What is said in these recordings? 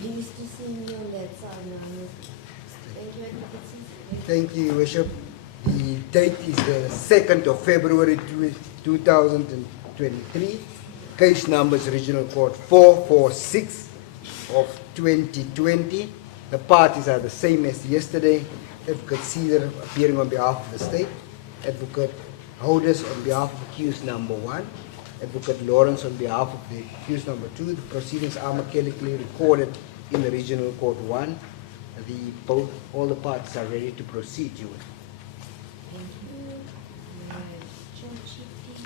Pleased to see you on that side now. Thank you, Advocate. Thank you, Your Worship. The date is the 2nd of February 2023. Case numbers Regional Court 446 of 2020. The parties are the same as yesterday. Advocate Caesar appearing on behalf of the state. Advocate Holders on behalf of accused number 1. Advocate Lawrence on behalf of the accused number 2. The proceedings are mechanically recorded in the Regional Court 1. All the parties are ready to proceed, Your Worship. Thank you. Charge sheet, please.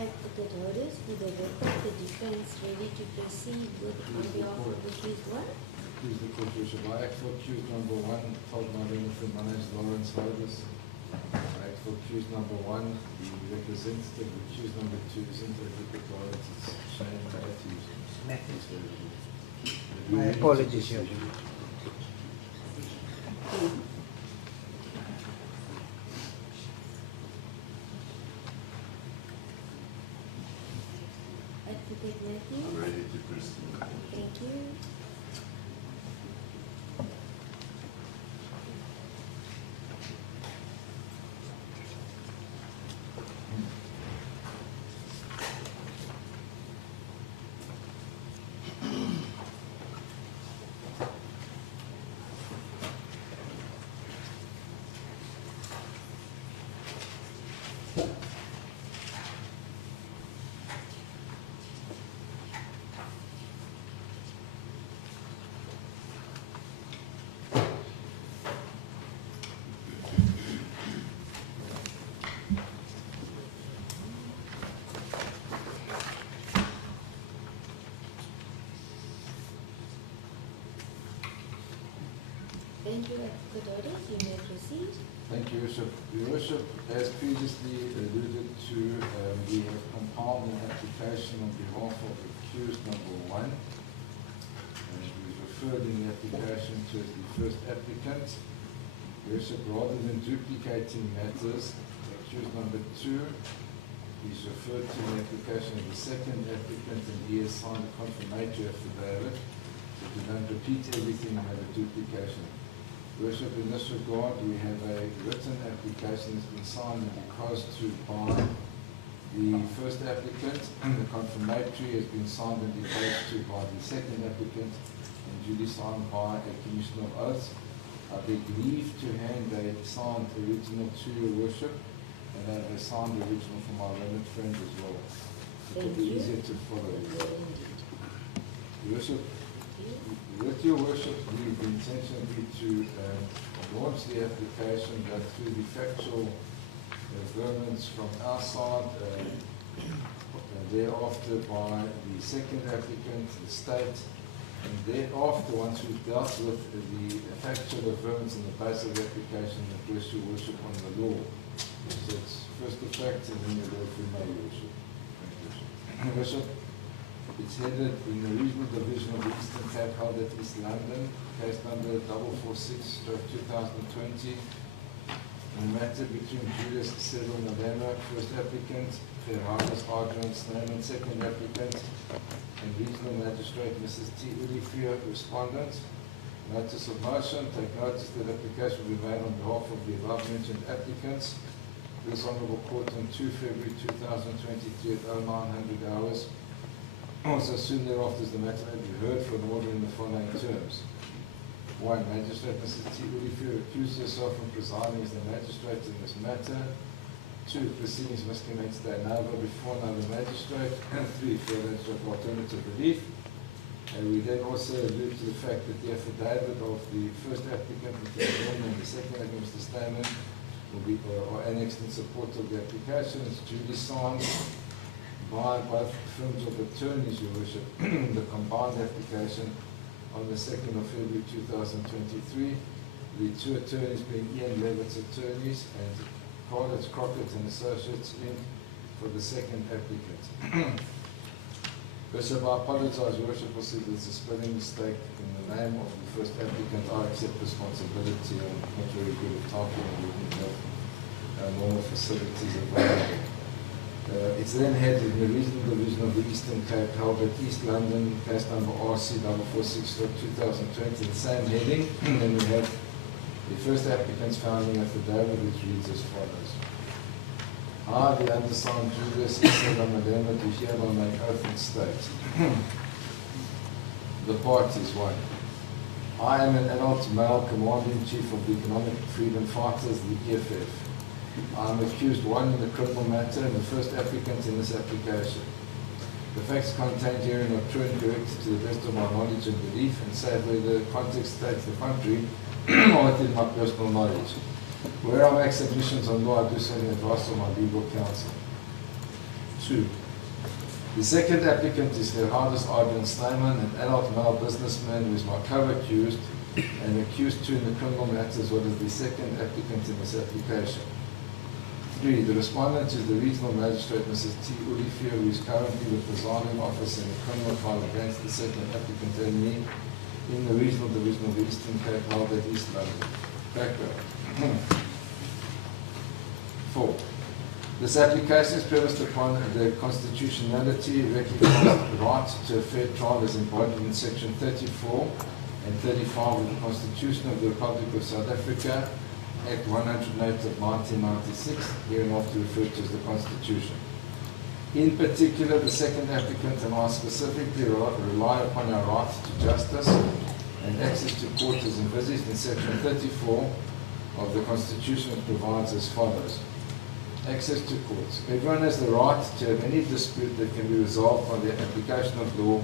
Advocate Holders, for the record, the defense ready to proceed with on behalf of the accused one. Please the court, Your Worship. I act for accused number 1, told my benefit, my name is Lawrence Holders. I act for accused number 1, the representative of accused number 2 is Advocate Lawrence. It's Shane Matthews. My apologies, Your Worship. Advocate Matthews. I'm ready to proceed. Thank you. Thank you, Advocate Holders. You may proceed. Thank you, Your Worship. Your Worship, as previously alluded to, we have compiled an application on behalf of accused number 1. And we've referred in the application to as the first applicant. Your Worship, rather than duplicating matters, accused number 2 is referred to the application of the second applicant, and he has signed a confirmatory affidavit, so we don't repeat everything and have a duplication. Worship, in this regard, we have a written application that's been signed because to by the first applicant, the confirmatory has been signed and declared to by the second applicant and duly signed by a Commissioner of Oaths. I beg leave to hand a signed original to Your Worship and a signed original from our learned friend as well. It will be easier to follow. Your Worship, with Your Worship, we have intentionally to launch the application, go through the factual vermins from our side, thereafter by the second applicant, the state, and thereafter, once we've dealt with the factual vermins and the base of the application, address Your Worship on the law. So it's first the facts and then the law if we may, Your Worship. Thank you, Your Worship. It's headed in the Regional Division of the Eastern Cape, held at East London, case number 446/2020. In the matter between Julius Malema, first applicant, Ferraris Argument Snowman, second applicant, and Regional Magistrate Mrs. T. Ulifia, respondent. Notice of motion, take notice that application will be made on behalf of the above mentioned applicants. This Honourable Court on 2 February 2023 at 0900 hours. Also, soon thereafter, the matter may be heard for an order in the following terms. 1. Magistrate Mrs. T. Ulifia recused herself from presiding as the magistrate in this matter. 2. Proceedings must commence de novo before another magistrate. And 3. Further of alternative relief. And we then also allude to the fact that the affidavit of the first applicant, Mr. Malema, and the second applicant, Mr. Stamen, will be annexed in support of the application. It's duly signed by both firms of attorneys, Your Worship. The combined application on the 2nd of February 2023. The two attorneys being Ian Levitt's attorneys and Carlos Crockett and Associates Inc. for the second applicant. Bishop, I apologize, Your Worship, for the spelling mistake in the name of the first applicant. I accept responsibility. I'm not very good at typing, and we didn't have normal facilities available. It's then headed in the regional division of the Eastern Cape, held at East London, case number RC 446/2020, the same heading. And then we have the first applicant's founding affidavit, which reads as follows. I, the undersigned Julius Malema, do hereby make oath and state. The parties, 1. I am an adult male Commander-in-Chief of the Economic Freedom Fighters, the EFF. I am accused 1 in the criminal matter and the first applicant in this application. The facts contained herein are true and correct to the best of my knowledge and belief, and save where the context states the contrary, or within my personal knowledge. Where I make submissions on law, I do so in advice of my legal counsel. 2. The second applicant is Gerhardus Adrian Snyman, an adult male businessman who is my co-accused and accused 2 in the criminal matter, as well as the second applicant in this application. 3. The respondent is the regional magistrate, Mrs. T. Ulifio, who is currently the presiding officer in the criminal trial against the second applicant and me in the regional division of the Eastern Cape, held at East London. Background. 4. This application is premised upon the constitutionality recognized right to a fair trial as embodied in Section 34 and 35 of the Constitution of the Republic of South Africa, Act 108 of 1996, hereinafter referred to as the Constitution. In particular, the second applicant and I specifically rely upon our right to justice and access to court as envisaged in Section 34 of the Constitution, which provides as follows. Access to courts. Everyone has the right to have any dispute that can be resolved by the application of law,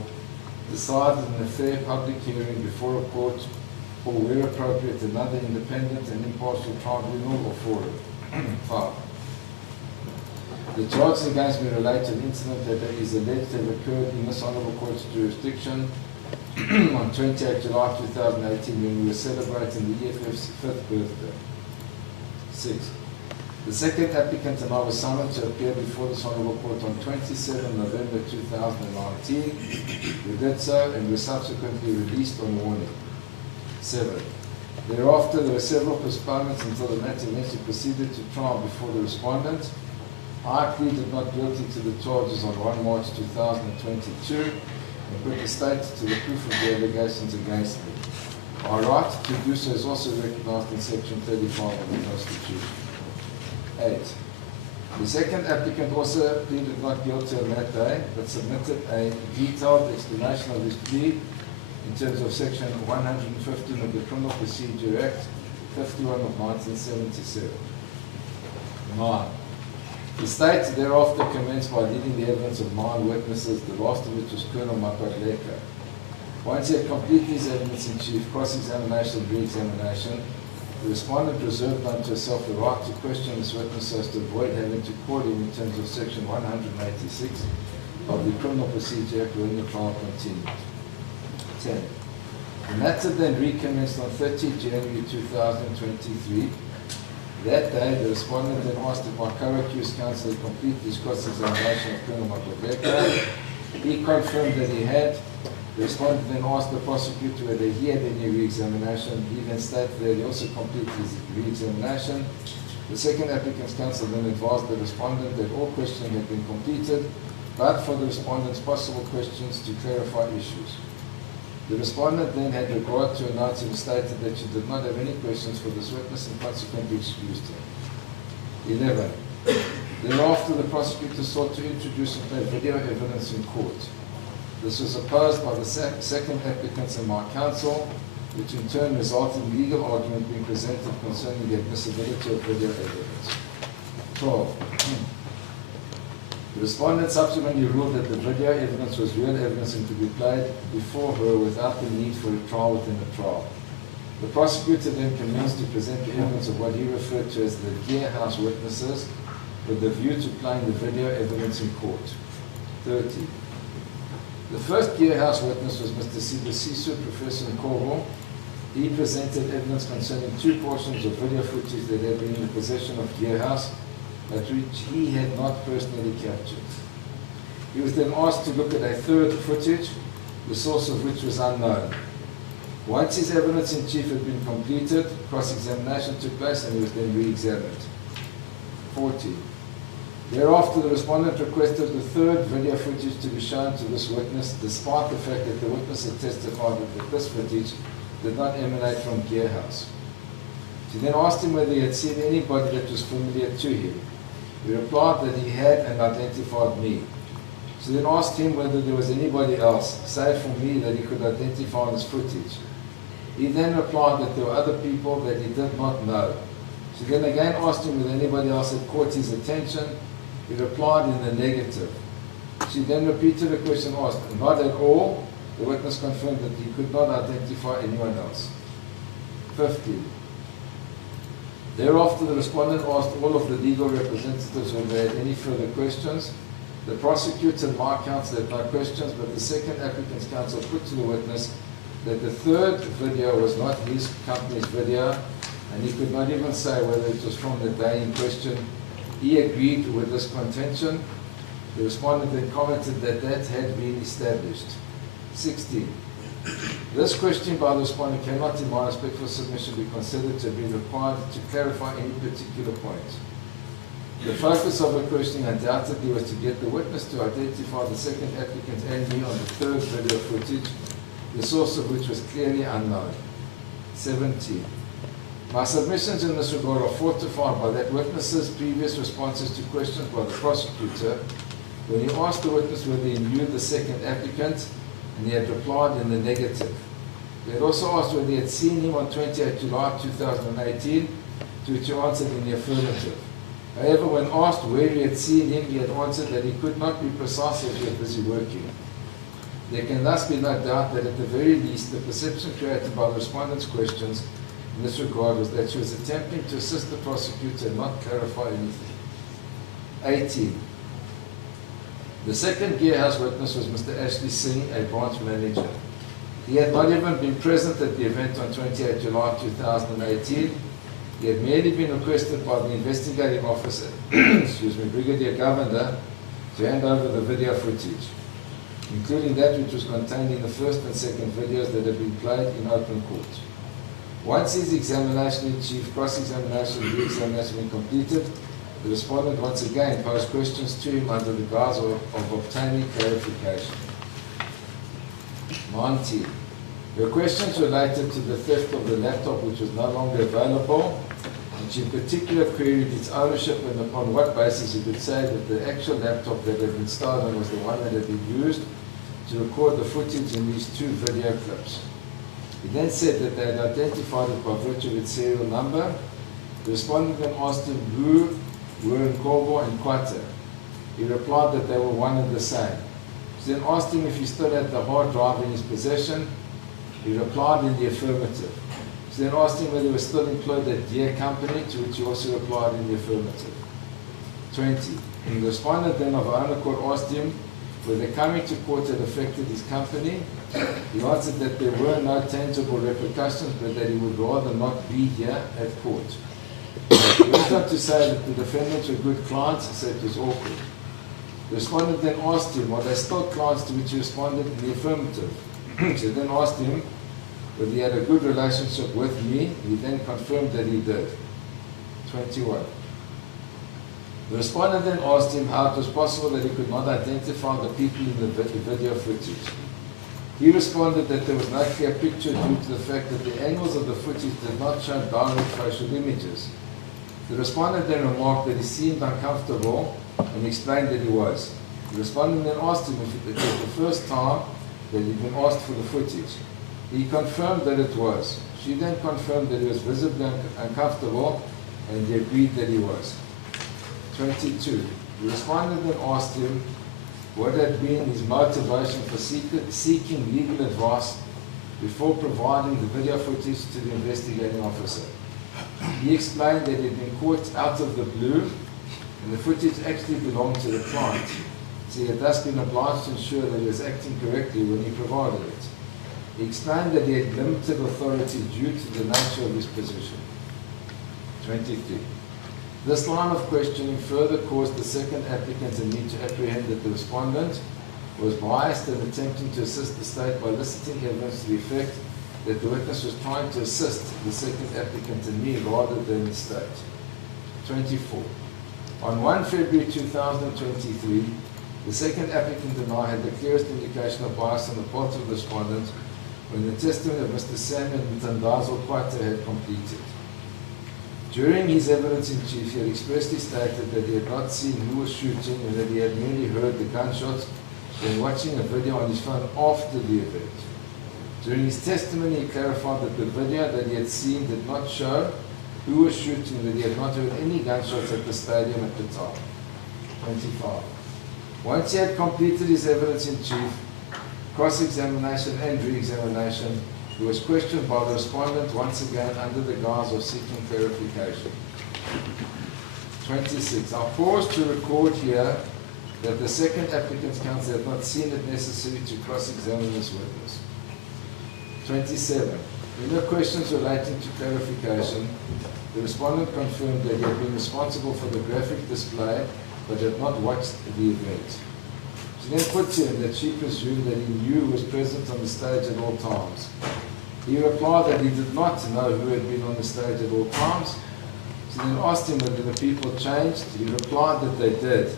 decided in a fair public hearing before a court, or where appropriate, another independent and impartial tribunal or forum. 5. The charges against me relate to an incident that is alleged to have occurred in this Honourable Court's jurisdiction on 28 July 2018 when we were celebrating the EFF's 5th birthday. 6. The second applicant and I were summoned to appear before this Honourable Court on 27 November 2019. We did so and were subsequently released on warning. 7. Thereafter, there were several postponements until the matter eventually proceeded to trial before the respondent. I pleaded not guilty to the charges on 1 March 2022 and put the state to the proof of the allegations against me. Our right to do so is also recognized in Section 35 of the Constitution. 8. The second applicant also pleaded not guilty on that day, but submitted a detailed explanation of his plea in terms of Section 115 of the Criminal Procedure Act, 51 of 1977. 9. The state thereafter commenced by leading the evidence of 9 witnesses, the last of which was Colonel Mapadleka. Once he had completed his evidence in chief, cross-examination and re-examination, the respondent reserved unto herself the right to question this witness so as to avoid having to call him in terms of Section 186 of the Criminal Procedure Act when the trial continued. 10. The matter then recommenced on 30 January 2023. That day, the respondent then asked if my co-accused counsel had completed his cross-examination of Colonel Mapadleka. He confirmed that he had. The respondent then asked the prosecutor whether he had any re-examination. He then stated that he also completed his re-examination. The second applicant's counsel then advised the respondent that all questioning had been completed, but for the respondent's possible questions to clarify issues. The respondent then had regard to a note and stated that she did not have any questions for this witness and consequently excused him. 11. Thereafter, the prosecutor sought to introduce and play video evidence in court. This was opposed by the second applicants and my counsel, which in turn resulted in legal argument being presented concerning the admissibility of video evidence. 12. The respondent subsequently ruled that the video evidence was real evidence and could be played before her without the need for a trial within a trial. The prosecutor then commenced to present the evidence of what he referred to as the gear house witnesses with the view to playing the video evidence in court. 30. The first Gearhouse witness was Mr. Sibusiso, Professor Nkobo. He presented evidence concerning two portions of video footage that had been in the possession of Gearhouse, but which he had not personally captured. He was then asked to look at a third footage, the source of which was unknown. Once his evidence in chief had been completed, cross-examination took place and he was then re-examined. 40. Thereafter, the respondent requested the third video footage to be shown to this witness, despite the fact that the witness had testified that this footage did not emanate from Gearhouse. She then asked him whether he had seen anybody that was familiar to him. He replied that he had and identified me. She then asked him whether there was anybody else, save for me, that he could identify on his footage. He then replied that there were other people that he did not know. She then again asked him whether anybody else had caught his attention. He replied in the negative. She then repeated the question asked, not at all. The witness confirmed that he could not identify anyone else. 50. Thereafter, the respondent asked all of the legal representatives whether they had any further questions. The prosecutor and my counsel had no questions, but the second applicant's counsel put to the witness that the third video was not his company's video, and he could not even say whether it was from the day in question. He agreed with this contention. The respondent then commented that that had been established. 16. This question by the respondent cannot, in my respectful submission, be considered to have been required to clarify any particular point. The focus of the questioning undoubtedly was to get the witness to identify the second applicant and me on the third video footage, the source of which was clearly unknown. 17. My submissions in this regard are fortified by that witness's previous responses to questions by the prosecutor when he asked the witness whether he knew the second applicant, and he had replied in the negative. He had also asked whether he had seen him on 28 July 2018, to which he answered in the affirmative. However, when asked where he had seen him, he had answered that he could not be precise as he was busy working. There can thus be no doubt that at the very least, the perception created by the respondent's questions in this regard was that she was attempting to assist the prosecutor and not clarify anything. 18. The second Gearhouse witness was Mr. Ashley Singh, a branch manager. He had not even been present at the event on 28 July 2018. He had merely been requested by the investigating officer, Brigadier Governor, to hand over the video footage, including that which was contained in the first and second videos that had been played in open court. Once his examination in chief, cross-examination and re-examination were completed, the respondent once again posed questions to him under the guise of obtaining clarification. 19. Her questions related to the theft of the laptop which was no longer available, and she in particular queried its ownership and upon what basis he could say that the actual laptop that had been stolen was the one that had been used to record the footage in these two video clips. He then said that they had identified it by virtue of its serial number. The respondent then asked him who were Nkobo and Kwata. He replied that they were one and the same. She then asked him if he still had the hard drive in his possession. He replied in the affirmative. She then asked him whether he was still employed at Deere Company, to which he also replied in the affirmative. 20. And the respondent then of own accord asked him whether coming to court had affected his company. He answered that there were no tangible repercussions, but that he would rather not be here at court. He went on to say that the defendants were good clients, so it was awkward. The respondent then asked him, are they still clients, to which he responded in the affirmative. She then asked him whether he had a good relationship with me. He then confirmed that he did. 21. The respondent then asked him how it was possible that he could not identify the people in the video footage. He responded that there was no clear picture due to the fact that the angles of the footage did not show direct facial images. The respondent then remarked that he seemed uncomfortable and explained that he was. The respondent then asked him if it was the first time that he'd been asked for the footage. He confirmed that it was. She then confirmed that he was visibly uncomfortable, and he agreed that he was. 22. The respondent then asked him what had been his motivation for seeking legal advice before providing the video footage to the investigating officer. He explained that he had been caught out of the blue, and the footage actually belonged to the client. so he had thus been obliged to ensure that he was acting correctly when he provided it. He explained that he had limited authority due to the nature of his position. 23. This line of questioning further caused the second applicant to need to apprehend that the respondent was biased in attempting to assist the state by eliciting evidence to the effect that the witness was trying to assist the second applicant and me rather than the state. 24. On 1 February 2023, the second applicant and I had the clearest indication of bias on the part of the respondent when the testimony of Mr. Samuel Mtandazo Kwate had completed. During his evidence in chief, he had expressly stated that he had not seen who was shooting and that he had merely heard the gunshots when watching a video on his phone after the event. During his testimony, he clarified that the video that he had seen did not show who was shooting, that he had not heard any gunshots at the stadium at the time. 25. Once he had completed his evidence in chief, cross-examination and re-examination, he was questioned by the respondent once again under the guise of seeking clarification. 26. I pause to record here that the second applicant's counsel had not seen it necessary to cross-examine this witness. 27. In the questions relating to clarification, the respondent confirmed that he had been responsible for the graphic display but had not watched the event. She then put to him that she presumed that he knew who was present on the stage at all times. He replied that he did not know who had been on the stage at all times. She then asked him whether the people changed. He replied that they did.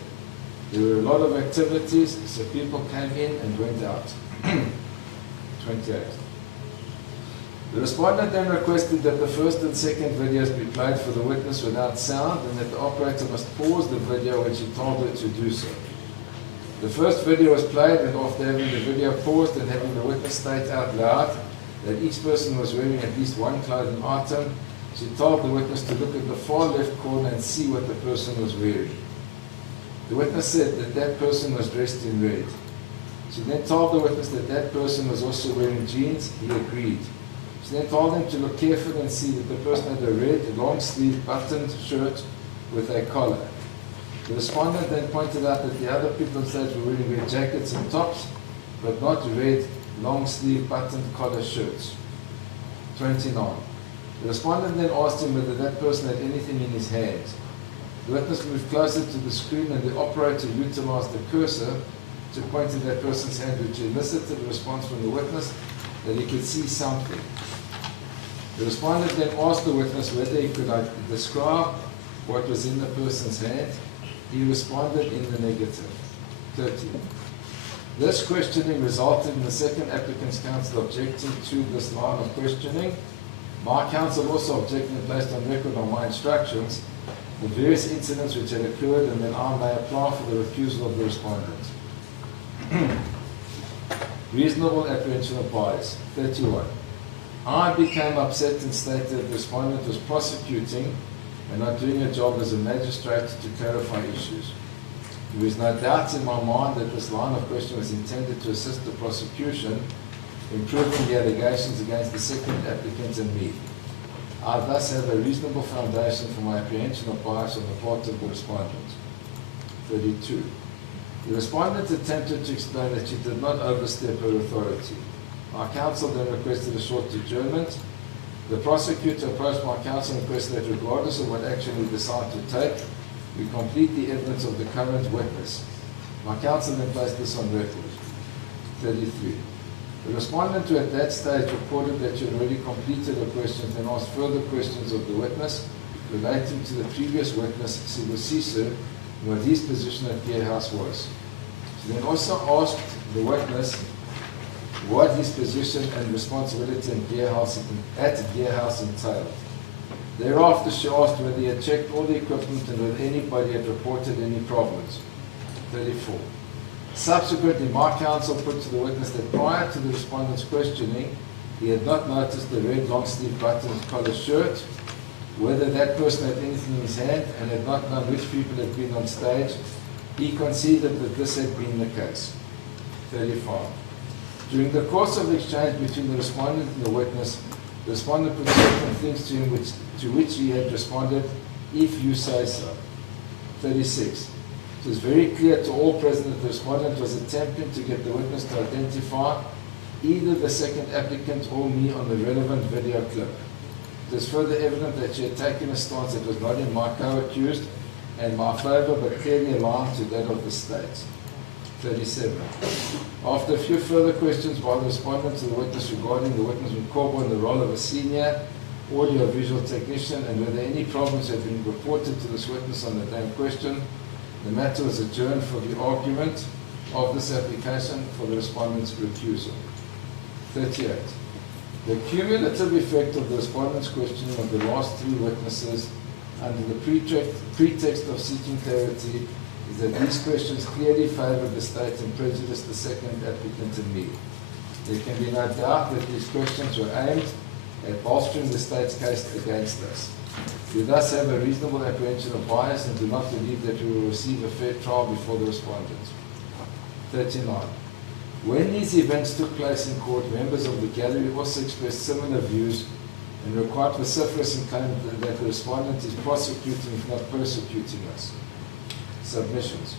There were a lot of activities, so people came in and went out. 28. The respondent then requested that the first and second videos be played for the witness without sound and that the operator must pause the video when she told her to do so. The first video was played, and after having the video paused and having the witness state out loud that each person was wearing at least one clothing item, she told the witness to look at the far left corner and see what the person was wearing. The witness said that that person was dressed in red. She then told the witness that that person was also wearing jeans. He agreed. She then told him to look carefully and see that the person had a red, long-sleeved, buttoned shirt with a collar. The respondent then pointed out that the other people on stage were wearing red jackets and tops, but not red, long-sleeved, buttoned collar shirts. 29. The respondent then asked him whether that person had anything in his hand. The witness moved closer to the screen and the operator utilized the cursor to point to that person's hand, which elicited a response from the witness that he could see something. The respondent then asked the witness whether he could describe what was in the person's hand. He responded in the negative. 30. This questioning resulted in the second applicant's counsel objecting to this line of questioning. My counsel also objected and placed on record on my instructions the various incidents which had occurred, and that I may apply for the refusal of the respondent. Reasonable apprehension of bias. 31. I became upset and stated that the respondent was prosecuting and not doing a job as a magistrate to clarify issues. There is no doubt in my mind that this line of question was intended to assist the prosecution in proving the allegations against the second applicant and me. I thus have a reasonable foundation for my apprehension of bias on the part of the respondent. 32. The respondent attempted to explain that she did not overstep her authority. My counsel then requested a short adjournment. The prosecutor approached my counsel and requested that regardless of what action we decide to take, we complete the evidence of the current witness. My counsel then placed this on record. 33. The respondent who at that stage reported that she had already completed her questions and asked further questions of the witness relating to the previous witness, Sibusiso, and what his position at Gear House was. She then also asked the witness what his position and responsibility at Gear House entailed. Thereafter, she asked whether he had checked all the equipment and whether anybody had reported any problems. 34. Subsequently, my counsel put to the witness that prior to the respondent's questioning, he had not noticed the red long-sleeve buttoned collar shirt, whether that person had anything in his hand, and had not known which people had been on stage. He conceded that this had been the case. 35. During the course of the exchange between the respondent and the witness, the respondent put certain things to him to which he had responded, "If you say so." 36. It was very clear to all present that the respondent was attempting to get the witness to identify either the second applicant or me on the relevant video clip. It is further evident that she had taken a stance that was not in my co-accused and my favour, but clearly aligned to that of the state. 37. After a few further questions by the respondent to the witness regarding the witness Mkobo and the role of a senior audio-visual technician and whether any problems had been reported to this witness on the day in question, the matter was adjourned for the argument of this application for the respondent's recusal. 38. The cumulative effect of the respondent's questioning of the last three witnesses under the pretext of seeking clarity is that these questions clearly favoured the state and prejudiced the second applicant and me. There can be no doubt that these questions were aimed at bolstering the state's case against us. We thus have a reasonable apprehension of bias and do not believe that we will receive a fair trial before the respondent. 39. When these events took place in court, members of the gallery also expressed similar views and were quite vociferous in claiming that the respondent is prosecuting, if not persecuting us. Submissions.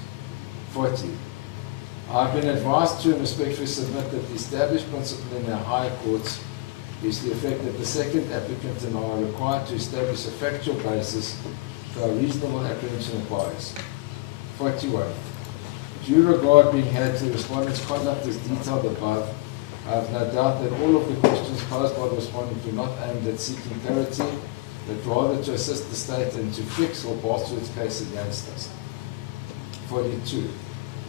40. I've been advised to and respectfully submit that the established principle in our higher courts is the effect that the second applicant and I are required to establish a factual basis for a reasonable apprehension of bias. 41. Due regard being had to the respondent's conduct as detailed above, I have no doubt that all of the questions posed by the respondent were not aimed at seeking clarity, but rather to assist the state and to fix or bolster its case against us. 42.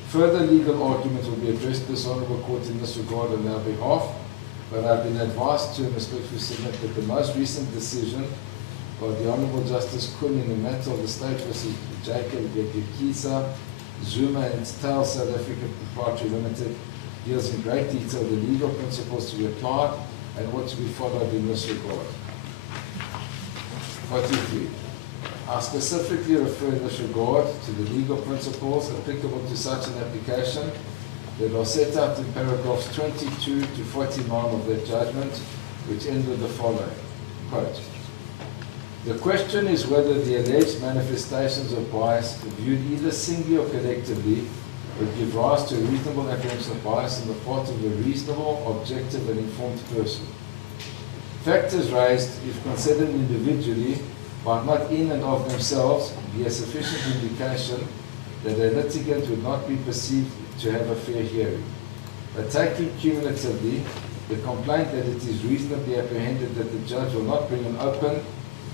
Further legal argument will be addressed to this Honourable Court in this regard on our behalf, but I have been advised to and respectfully submit that the most recent decision by the Honourable Justice Kun in the matter of the State versus Jacob Gekiza, Zuma and TAL South Africa Proprietary Limited deals in great detail the legal principles to be applied and what to be followed in this regard. 43. I specifically refer in this regard to the legal principles applicable to such an application that are set out in paragraphs 22 to 49 of that judgment, which end with the following, quote, "The question is whether the alleged manifestations of bias, viewed either singly or collectively, would give rise to a reasonable apprehension of bias on the part of a reasonable, objective and informed person. Factors raised, if considered individually, might not in and of themselves be a sufficient indication that a litigant would not be perceived to have a fair hearing. But taken cumulatively, the complaint that it is reasonably apprehended that the judge will not bring an open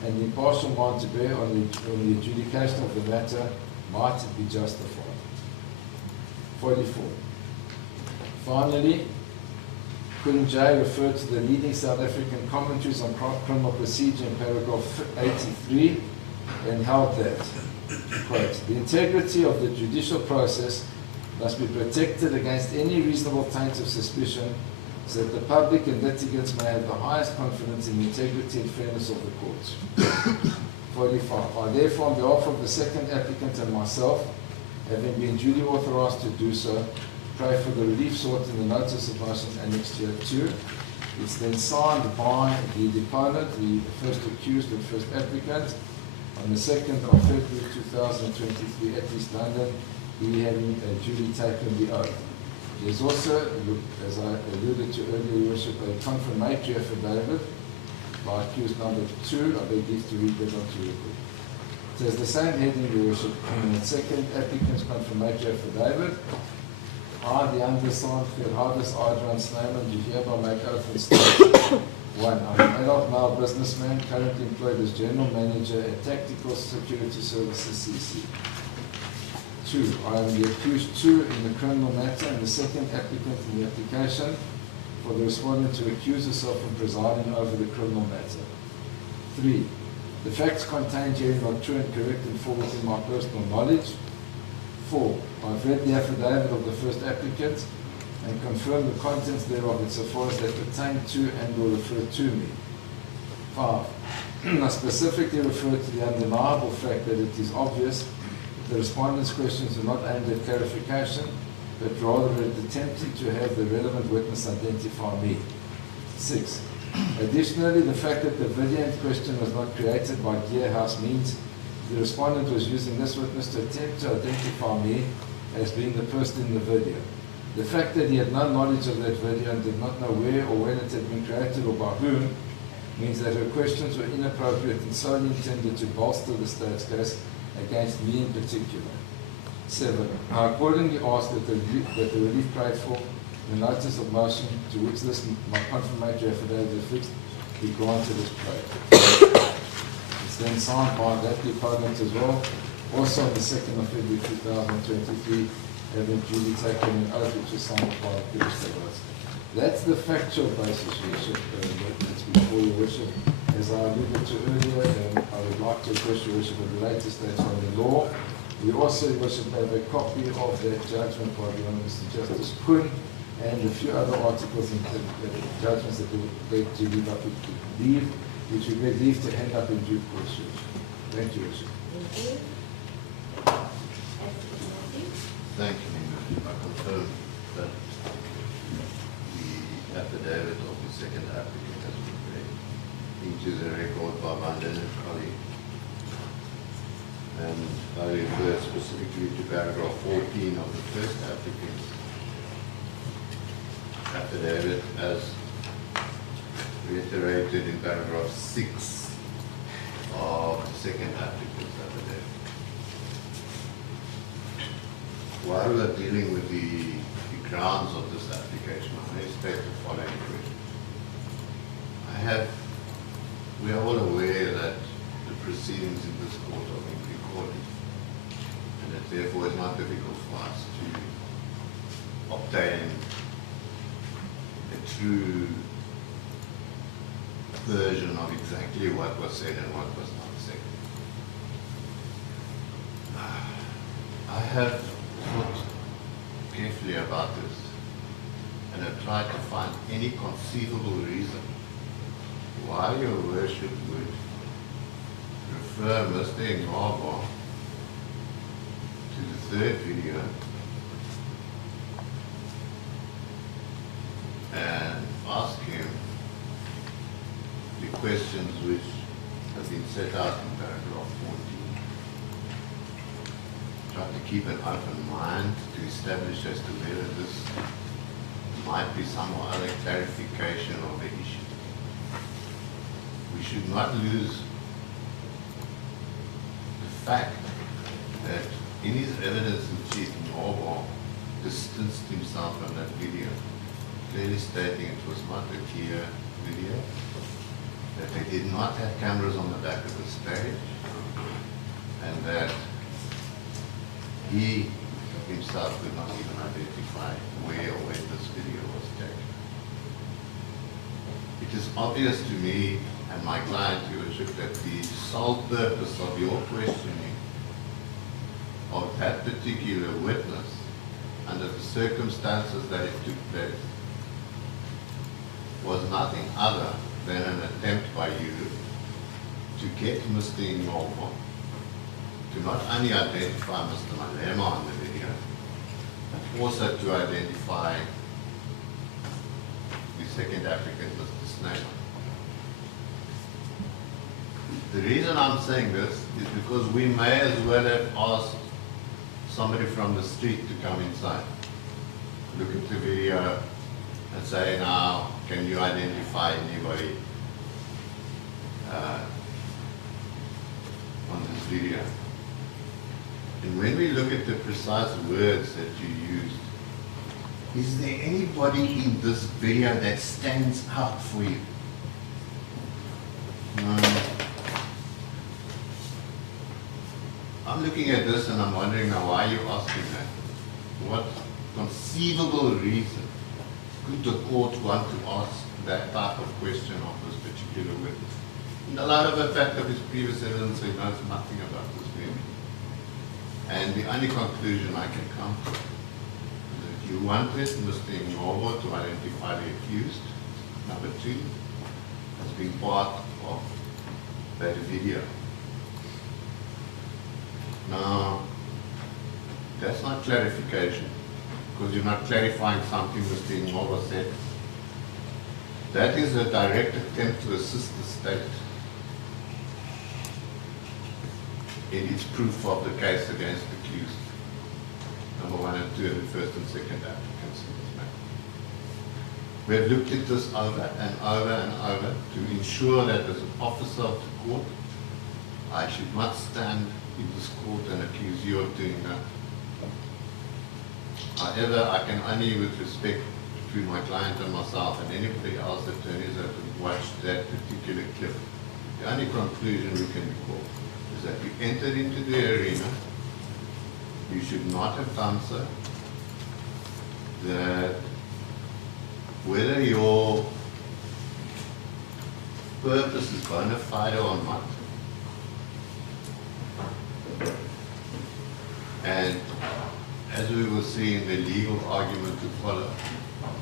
and impartial mind to bear on the adjudication of the matter might be justified." 44. Finally, Kun J referred to the leading South African commentaries on criminal procedure in paragraph 83 and held that, quote, "The integrity of the judicial process must be protected against any reasonable taint of suspicion so that the public and litigants may have the highest confidence in the integrity and fairness of the courts." 45. I therefore, on behalf of the second applicant and myself, having been duly authorized to do so, pray for the relief sought in the notice of motion annexed here 2. It's then signed by the deponent, the first accused and first applicant, on the 2nd of February 2023 at East London, he having duly taken the oath. There's also, as I alluded to earlier, Your Worship, a confirmatory affidavit by accused number 2. I beg you to read that onto record. It has the same heading, Your Worship, in the second applicant's confirmatory affidavit. I, the undersigned, Gerhardus Adrian Snyman, do hereby make oath and state. 1. I'm an adult male businessman currently employed as General Manager at Tactical Security Services, CIC. 2. I am the accused 2 in the criminal matter and the second applicant in the application for the respondent to accuse herself from presiding over the criminal matter. 3. The facts contained herein are true and correct and fall within my personal knowledge. 4. I've read the affidavit of the first applicant and confirmed the contents thereof insofar as they pertain to and will refer to me. 5. I specifically refer to the undeniable fact that it is obvious that the respondent's questions are not aimed at clarification, but rather at attempting to have the relevant witness identify me. 6. Additionally, the fact that the video in question was not created by Gearhouse means the respondent was using this witness to attempt to identify me as being the person in the video. The fact that he had no knowledge of that video and did not know where or when it had been created or by whom means that her questions were inappropriate and solely intended to bolster the state's case against me in particular. 7. I accordingly ask that the relief prayed for, the notice of motion to which this my confirmatory affidavit is fixed, be granted as prayed. It's then signed by that department as well. Also on the 2nd of February 2023, having duly taken an oath which was signed by the Magistrates. That's the factual basis, Worship, that's before your Worship. As I alluded to earlier, I would like to request your Worship at the later stage on the law. We also, your Worship, have a copy of that judgment by the Honourable Mr. Justice Quinn and a few other articles and judgments that we beg to leave, which we beg leave to end up in due course, Your Worship. Thank you, Worship. Thank you. Thank you, English. I confirm that the affidavit of the second applicant has been read into the record by my learned colleague. And I refer specifically to paragraph 14 of the first applicant's affidavit as reiterated in paragraph 6 of the second applicant's affidavit. While we are dealing with the grounds of this application, I expect the following question. We are all aware that the proceedings in this court are being recorded, and that therefore it's not difficult for us to obtain a true version of exactly what was said and what was not said. I have thought carefully about this and have tried to find any conceivable reason why your worship would refer Mr. Ngabo to the third video and ask him the questions which have been set out in paragraph 14. Try to keep an open mind to establish as to whether this might be some or other clarification of the issue. We should not lose the fact that in his evidence in chief, Ngabo distanced himself from that video, clearly stating it was not a clear video, that they did not have cameras on the back of the stage, and that he himself could not even identify where or when this video was taken. It is obvious to me and my client, Your Worship, that the sole purpose of your questioning of that particular witness under the circumstances that it took place was nothing other than an attempt by you to get Mr. Ngabo to not only identify Mr. Malema on the video, but also to identify the second applicant, Mr. Snyder. The reason I'm saying this is because we may as well have asked somebody from the street to come inside, look at the video and say, now, can you identify anybody on this video? And when we look at the precise words that you used, is there anybody in this video that stands out for you? No. I'm looking at this and I'm wondering now, why are you asking that? What conceivable reason could the court want to ask that type of question of this particular witness? In the light of the fact of his previous evidence, he knows nothing about this video. And the only conclusion I can come to is that you wanted Mr. Ngabo to identify the accused, number 2, as being part of that video. Now, that's not clarification, because you're not clarifying something Mr. Ngabo said. That is a direct attempt to assist the state. in its proof of the case against the accused, number 1 and 2, and the first and second applicants in this matter. We have looked at this over and over and over to ensure that as an officer of the court, I should not stand in this court and accuse you of doing that. However, I can only, with respect between my client and myself and anybody else, attorneys that have watched that particular clip, the only conclusion we can recall is that you entered into the arena, you should not have done so, that whether your purpose is bona fide or not, and as we will see in the legal argument to follow,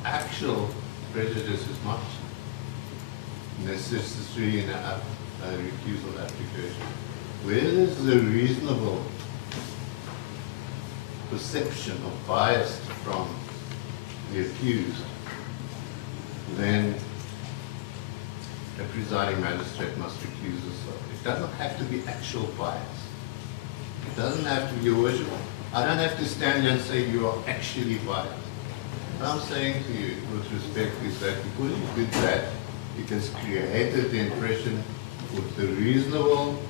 actual prejudice is not necessary in a recusal application. Where there's a reasonable perception of bias from the accused, then the presiding magistrate must recuse herself. It doesn't have to be actual bias. It doesn't have to be, Your Worship, I don't have to stand here and say you are actually biased. What I'm saying to you with respect is that because you did that, it has created the impression with the reasonable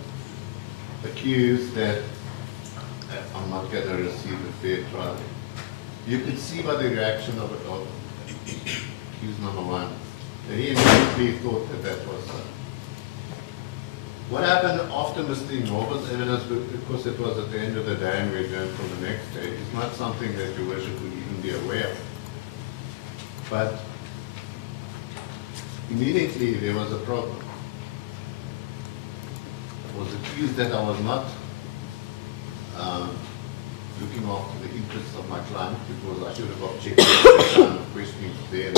accused that I'm not going to receive a fair trial. You could see by the reaction of accused number 1 that he immediately thought that that was so. What happened after Mr. Nova's evidence, because it was at the end of the day and we adjourned from the next day, is not something that Your Worship would even be aware of. But immediately there was a problem. I was accused that I was not looking after the interests of my client because I should have objected to the kind of questioning there.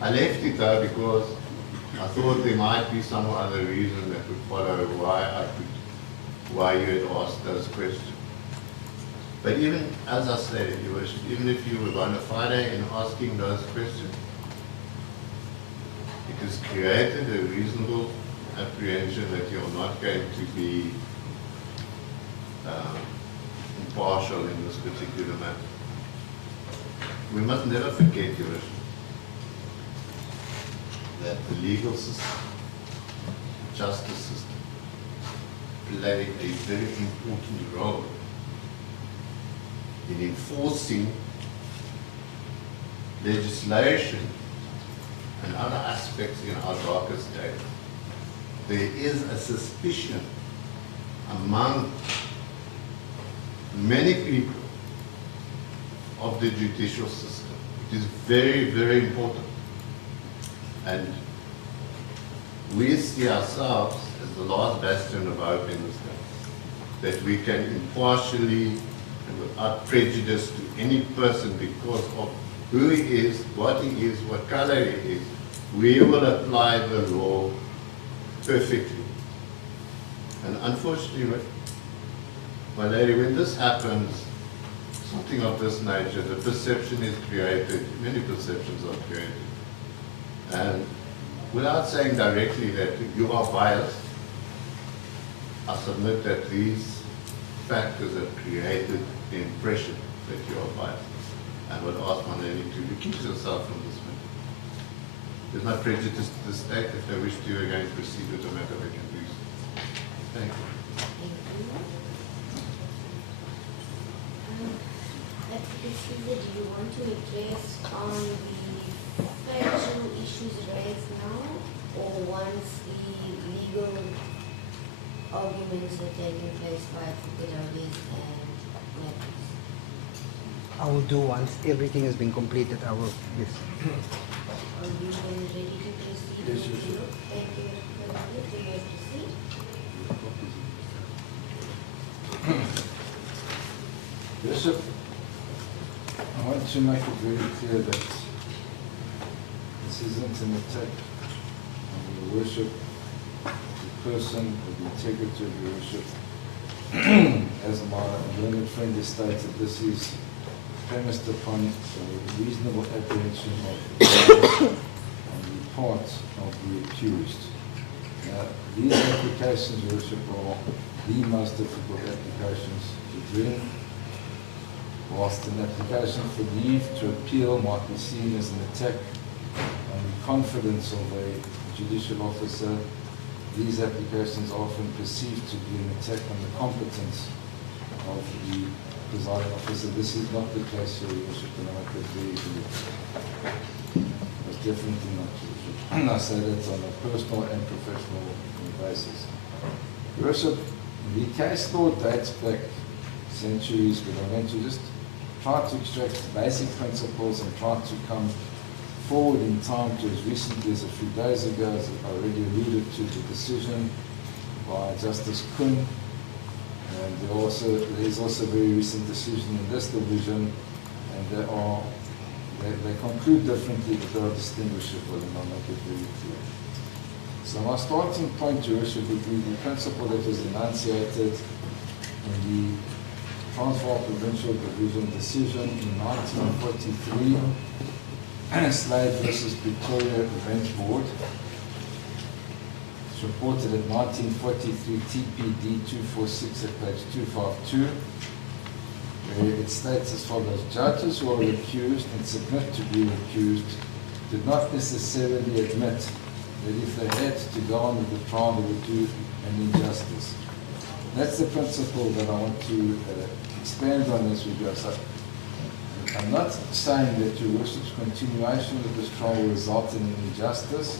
I left it though because I thought there might be some other reason that would follow why you had asked those questions. But even, as I said, Your Worship, even if you were bona fide in asking those questions, it has created a reasonable apprehension that you're not going to be impartial in this particular matter. We must never forget, Your Worship, that the legal system, justice system, play a very important role in enforcing legislation and other aspects in our darkest days. There is a suspicion among many people of the judicial system. It is very, very important. And we see ourselves as the last bastion of hope in this country, that we can impartially and without prejudice to any person because of who he is, what he is, what color he is, we will apply the law perfectly. And unfortunately, my lady, when this happens, something of this nature, the perception is created, many perceptions are created. And without saying directly that you are biased, I submit that these factors have created the impression that you are biased. And would ask my lady to recuse herself from this matter. There's no prejudice to the state. If they wish to again proceed with the matter, they can do so. Thank you. Do you want to address on the factual issues raised now, or once the legal arguments are taking place by Fukudalis and Magistrates? I will do once everything has been completed. I will, yes. Are you then ready to proceed? Yes, yes, yes. Thank you, Mr. Fukudalis. You may proceed. Yes, sir. I want to make it very clear that this isn't an attack on your worship, the person, or the integrity of your worship. As my learned friend has stated, this is premised upon a reasonable apprehension of the bias on the part of the accused. Now, These applications, Your Worship, are the most difficult applications to bring. Whilst an application for leave to appeal might be seen as an attack on the confidence of a judicial officer, these applications are often perceived to be an attack on the competence of the presiding officer. This is not the case here, Your Worship, and I make that very clear. It's definitely not, Your Worship. And I say that on a personal and professional basis. Your Worship, the case law dates back centuries, but I'm going to just try to extract basic principles and try to come forward in time to as recently as a few days ago, as I already alluded to, the decision by Justice Kuhn. And there is also a very recent decision in this division, and they conclude differently, but they are distinguishable, and I'll make it very clear. So my starting point, Your Worship, would be the principle that was enunciated in the Transvaal Provincial Division decision in 1943, Slade versus Pretoria Revenge Board. It's reported at 1943 TPD 246 at page 252, where it states as follows: judges who are accused and submit to be accused did not necessarily admit that if they had to go on with the trial, they would do an injustice. That's the principle that I want to expand on as we go. So I'm not saying that Your Worship's continuation of this trial will result in an injustice.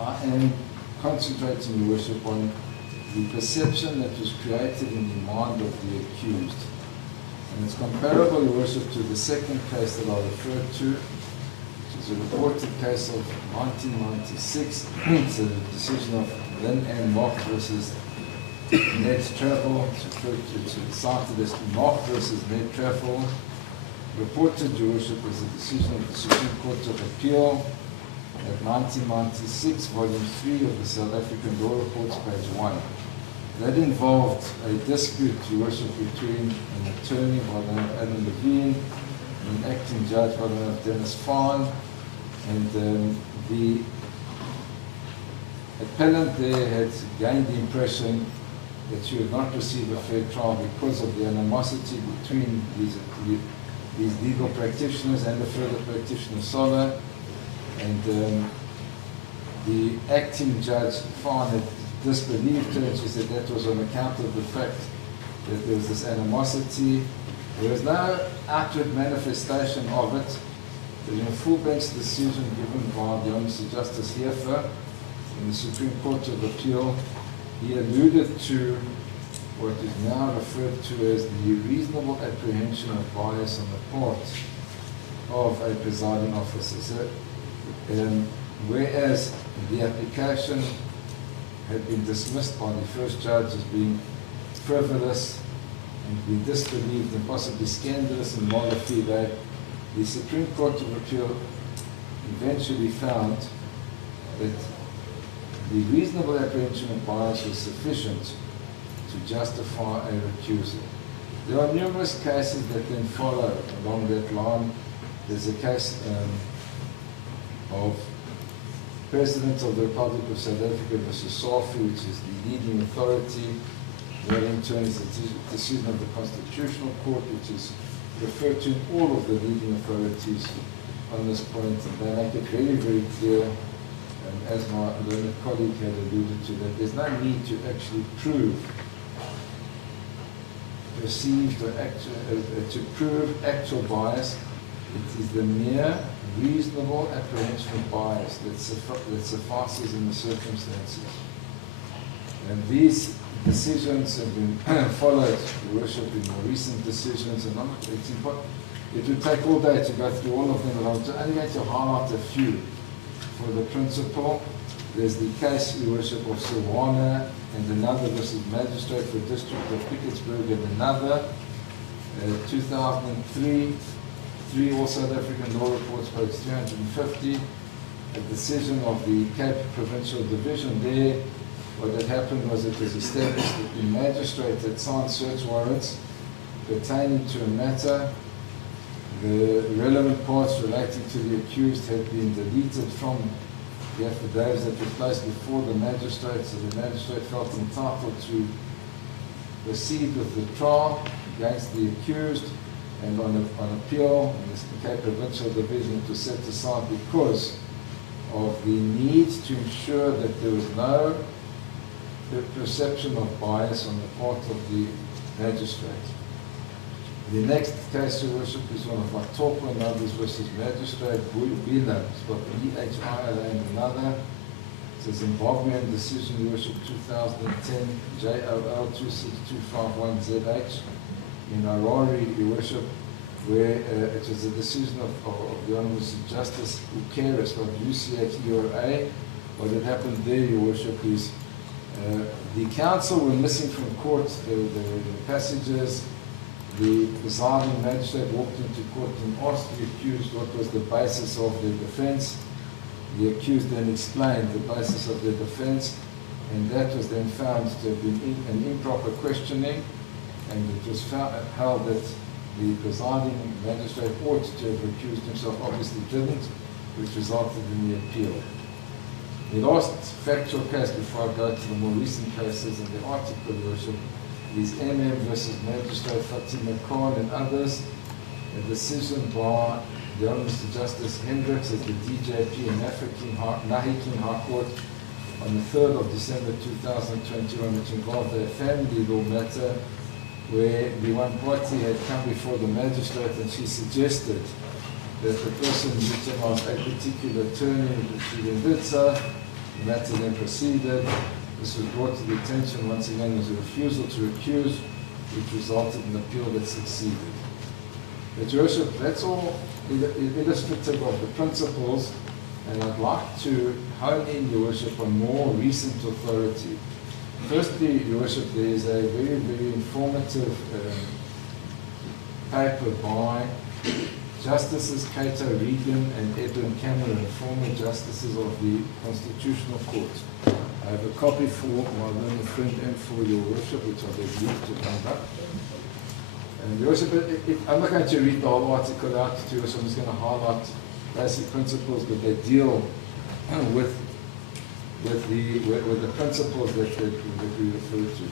I am concentrating, Your Worship, on the perception that was created in the mind of the accused. And it's comparable, Your Worship, to the second case that I referred to, which is a reported case of 1996. It's a decision of Lynn and Mock versus Ned Travel. It's cited as Mock versus Ned Travel. Reported, Your Worship, as a decision of the Supreme Court of Appeal at 1996, volume 3 of the South African Law Reports, page 1. That involved a dispute, Your Worship, between an attorney by the name of Adam Levine and an acting judge by the name of Dennis Fahn. And the appellant there had gained the impression that she would not receive a fair trial because of the animosity between these legal practitioners and the further practitioner Sola. And the acting judge Fahn had disbelieved her, and she said that was on account of the fact that there was this animosity. There was no outward manifestation of it. There was a full bench decision given by the Honourable Justice Hefer in the Supreme Court of Appeal. He alluded to what is now referred to as the reasonable apprehension of bias on the part of a presiding officer. So, whereas the application had been dismissed by the first judge as being frivolous and being disbelieved and possibly scandalous and mala fide, the Supreme Court of Appeal eventually found that the reasonable apprehension of bias was sufficient to justify a recusal. There are numerous cases that then follow along that line. There's a case of President of the Republic of South Africa versus Safi, which is the leading authority. That in turn is the decision of the Constitutional Court, which is referred to in all of the leading authorities on this point, and they make it very, very clear, as my learned colleague had alluded to, that there's no need to actually prove perceived or to prove actual bias. It is the mere reasonable apprehension of bias that suffices in the circumstances. And these decisions have been followed, Your Worship, in more recent decisions, and it's important. It would take all day to go through all of them, but I'm only going to highlight a few. For the principle, there's the case, Your Worship, of Silwana and another versus Magistrates for District of Picketsburg and another, 2003, 3 All South African Law Reports, page 350, a decision of the Cape Provincial Division there. What had happened was it was established that the magistrate had signed search warrants pertaining to a matter. The relevant parts relating to the accused had been deleted from the affidavits that were placed before the magistrate, so the magistrate felt entitled to proceed with the trial against the accused, and on appeal, in the Cape Provincial Division, to set aside because of the need to ensure that there was no perception of bias on the part of the magistrate. The next case, Your Worship, is one of Matopo and others versus Magistrate Bila, spelled B-H-I-L-A and another. It's a Zimbabwean decision, Your Worship, 2010, JOL 26251ZH in Harare, Your Worship, where it was a decision of the Honourable Justice Ukera, spelled U-C-H-E-R-A. What had happened there, Your Worship, is the counsel were missing from court the passages. The presiding magistrate walked into court and asked the accused what was the basis of their defense. The accused then explained the basis of their defense, and that was then found to have been an improper questioning, and it was held that the presiding magistrate ought to have recused himself, obviously didn't, which resulted in the appeal. The last factual case before I go to the more recent cases in the article, Your Worship, is MM versus Magistrate Fatima Khan and others, a decision by the Honourable Mr. Justice Hendricks as the DJP in Nahikin High Court on the 3rd of December 2021, which involved a family law matter where the one party had come before the magistrate and she suggested that the person utilised a particular attorney, and she then did so. The matter then proceeded. This was brought to the attention once again as a refusal to recuse, which resulted in an appeal that succeeded. But Your Worship, that's all illustrative of the principles, and I'd like to hone in, Your Worship, on more recent authority. Firstly, Your Worship, there is a very, very informative paper by Justices Cato Regan and Edwin Cameron, former justices of the Constitutional Court. I have a copy for my learned friend and for Your Worship, which I believe to hand up. And Your Worship, I'm not going to read the whole article out to you, so I'm just going to highlight basic principles, but they deal with the principles that we refer to.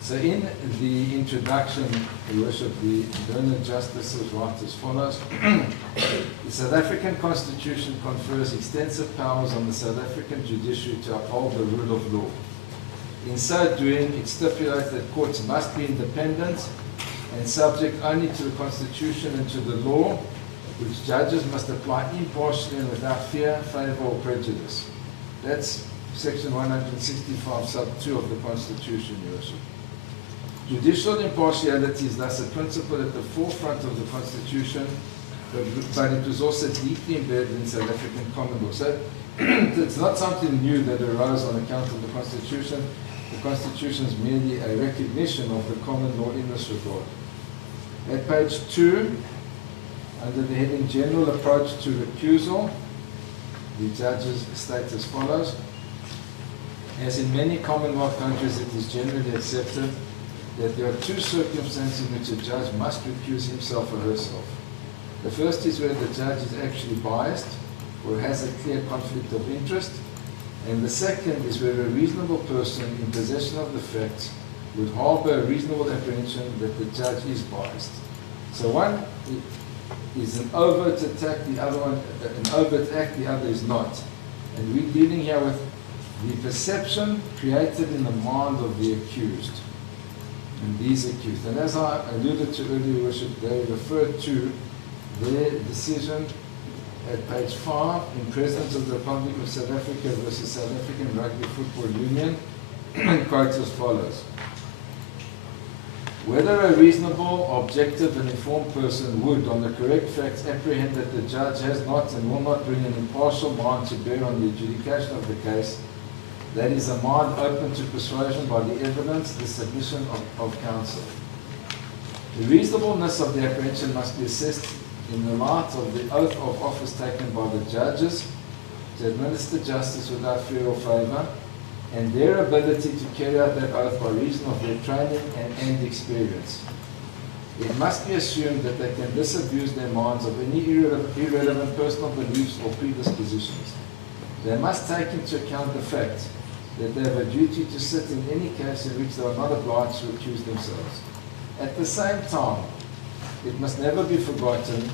So in the introduction, Your Worship, the learned justices write as follows. The South African Constitution confers extensive powers on the South African judiciary to uphold the rule of law. In so doing, it stipulates that courts must be independent and subject only to the Constitution and to the law, which judges must apply impartially and without fear, favour or prejudice. That's section 165 sub 2 of the Constitution, Your Worship. Judicial impartiality is thus a principle at the forefront of the Constitution, but it was also deeply embedded in South African common law. So it's not something new that arose on account of the Constitution. The Constitution is merely a recognition of the common law in this regard. At page 2, under the heading General Approach to Recusal, the judges state as follows. As in many Commonwealth countries, it is generally accepted that there are two circumstances in which a judge must recuse himself or herself. The first is where the judge is actually biased or has a clear conflict of interest, and the second is where a reasonable person in possession of the facts would harbour a reasonable apprehension that the judge is biased. So one is an overt attack, the other one an overt act, the other is not. And we're dealing here with the perception created in the mind of the accused. And these accused. And as I alluded to earlier, Your Worship, they referred to their decision at page 5 in President of the Republic of South Africa versus South African Rugby Football Union, and quotes as follows. Whether a reasonable, objective and informed person would, on the correct facts, apprehend that the judge has not and will not bring an impartial mind to bear on the adjudication of the case, that is a mind open to persuasion by the evidence, the submission of counsel. The reasonableness of the apprehension must be assessed in the light of the oath of office taken by the judges to administer justice without fear or favour, and their ability to carry out that oath by reason of their training and experience. It must be assumed that they can disabuse their minds of any irrelevant personal beliefs or predispositions. They must take into account the fact that they have a duty to sit in any case in which they are not obliged to recuse themselves. At the same time, it must never be forgotten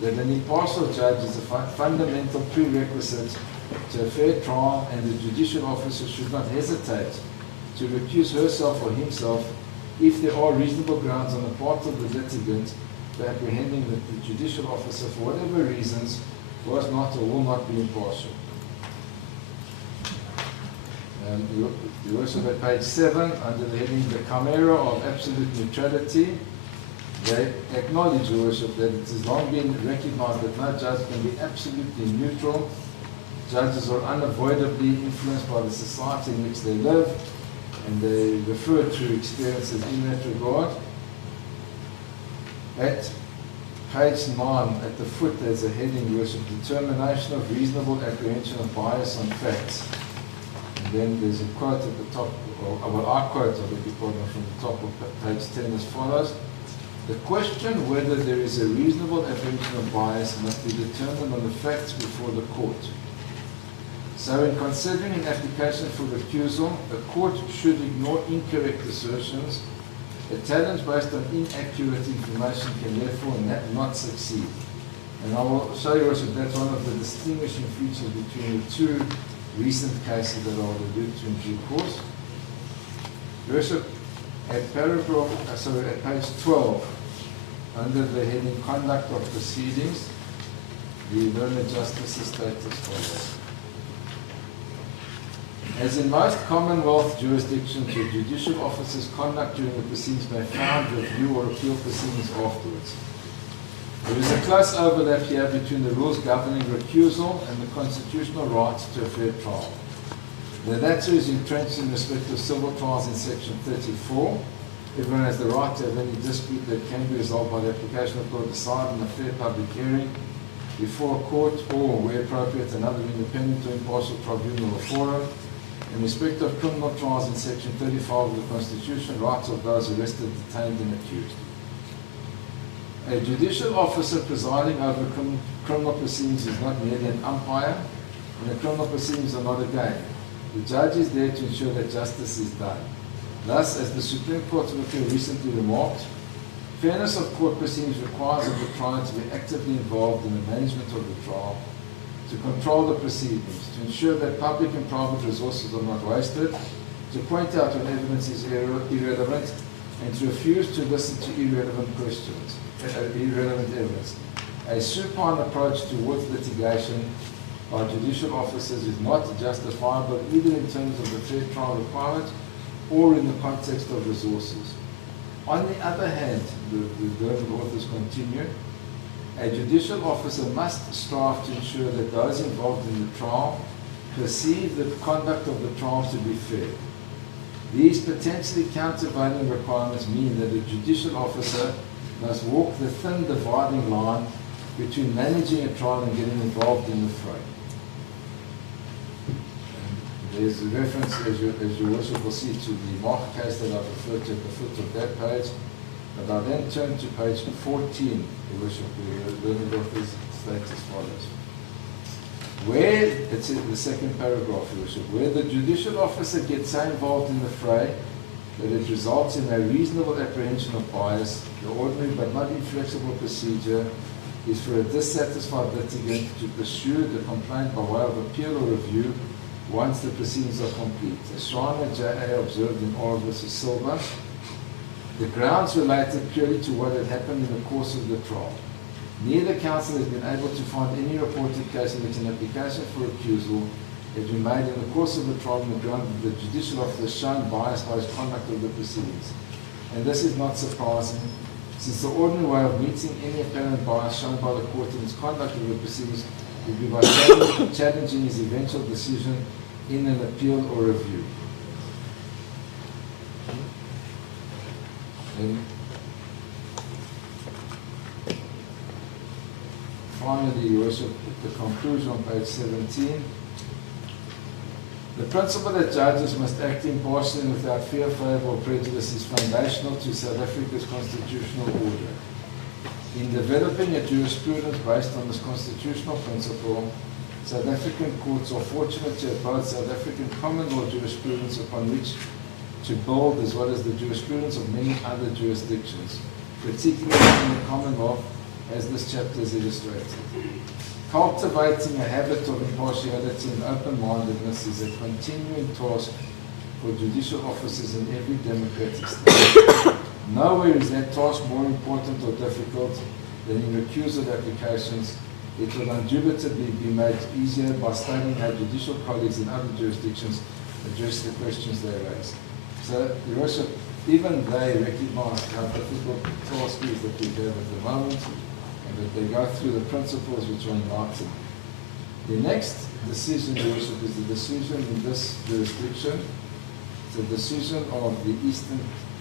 that an impartial judge is a fundamental prerequisite to a fair trial, and the judicial officer should not hesitate to recuse herself or himself if there are reasonable grounds on the part of the litigant for apprehending that the judicial officer, for whatever reasons, was not or will not be impartial. You also at page 7, under the heading the chimera of absolute neutrality, they acknowledge, Your Worship, that it has long been recognized that no judge can be absolutely neutral. Judges are unavoidably influenced by the society in which they live, and they refer to experiences in that regard. At page 9, at the foot, there's a heading, Your Worship, determination of reasonable apprehension of bias on facts. And then there's a quote at the top, or well, I quote, I beg your pardon, from the top of page 10 as follows. The question whether there is a reasonable apprehension of bias must be determined on the facts before the court. So in considering an application for recusal, a court should ignore incorrect assertions. A challenge based on inaccurate information can therefore not succeed. And I will show you also that's one of the distinguishing features between the two recent cases that I will allude to in due course. Worship, at paragraph, at page 12, under the heading Conduct of Proceedings, the learned justices state as follows. As in most Commonwealth jurisdictions, the judicial officer's conduct during the proceedings may found, review, or appeal proceedings afterwards. There is a close overlap here between the rules governing recusal and the constitutional right to a fair trial. The latter is entrenched in respect of civil trials in section 34. Everyone has the right to have any dispute that can be resolved by the application of court decide in a fair public hearing before a court or, where appropriate, another independent or impartial tribunal or forum. In respect of criminal trials in section 35 of the Constitution, rights of those arrested, detained, and accused. A judicial officer presiding over criminal proceedings is not merely an umpire, and the criminal proceedings are not a game. The judge is there to ensure that justice is done. Thus, as the Supreme Court of Appeal recently remarked, fairness of court proceedings requires of the trial to be actively involved in the management of the trial, to control the proceedings, to ensure that public and private resources are not wasted, to point out when evidence is irrelevant, and to refuse to listen to irrelevant evidence. A supine approach towards litigation by judicial officers is not justifiable either in terms of the fair trial requirement or in the context of resources. On the other hand, the learned authors continue, a judicial officer must strive to ensure that those involved in the trial perceive the conduct of the trial to be fair. These potentially countervailing requirements mean that a judicial officer must walk the thin dividing line between managing a trial and getting involved in the fray. There's a reference, as you also will see, to the Mark case that I've referred to at the foot of that page. But I then turn to page 14, Your Worship, where the learned authors state as follows. Where, it's in the second paragraph, Your Worship, where the judicial officer gets so involved in the fray that it results in a reasonable apprehension of bias, the ordinary but not inflexible procedure is for a dissatisfied litigant to pursue the complaint by way of appeal or review once the proceedings are complete. As Shriner J.A. observed in R v. Silva, the grounds related purely to what had happened in the course of the trial. Neither counsel has been able to find any reported case in which an application for recusal has been made in the course of the trial on the ground that the judicial officer has shown bias by his conduct of the proceedings. And this is not surprising, since the ordinary way of meeting any apparent bias shown by the court in its conduct of the proceedings would be by challenging his eventual decision in an appeal or review. And finally, Your Worship, the conclusion on page 17. The principle that judges must act impartially and without fear, favour or prejudice is foundational to South Africa's constitutional order. In developing a jurisprudence based on this constitutional principle, South African courts are fortunate to have both South African common law jurisprudence upon which to build, as well as the jurisprudence of many other jurisdictions, particularly in the common law, as this chapter is illustrated. Cultivating a habit of impartiality and open-mindedness is a continuing task for judicial officers in every democratic state. Nowhere is that task more important or difficult than in recusal applications. It will indubitably be made easier by studying how judicial colleagues in other jurisdictions address the questions they raise. So, Your Worship, even they recognize how difficult the task is that we have at the moment, and that they go through the principles which are enlightened. The next decision, Your Worship, is the decision in this jurisdiction. It's a decision of the Eastern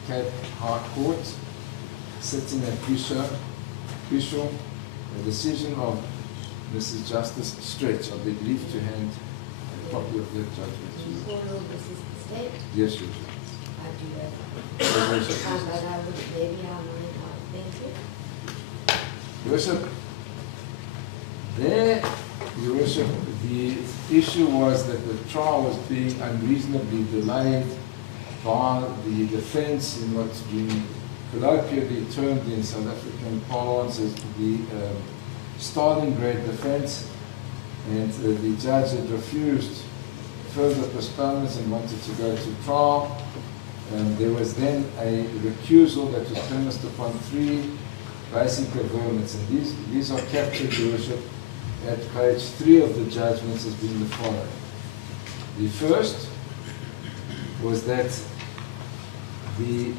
Cape High Court, sitting at Bishop, a decision of Mrs. Justice Stretch. I'll be relieved to hand a copy of that judgment to you. Follow this is the state. Yes, Your Worship. I do that. Your Worship. But I would, maybe I might, thank you. Your Worship, there, Your Worship, the issue was that the trial was being unreasonably delayed by the defense in what's been colloquially termed in South African parlance as the starting grade defense, and the judge had refused further postponements and wanted to go to trial. There was then a recusal that was premised upon 3 basic averments, and these are captured, Your Worship, at page 3 of the judgments as being the following. The first was that the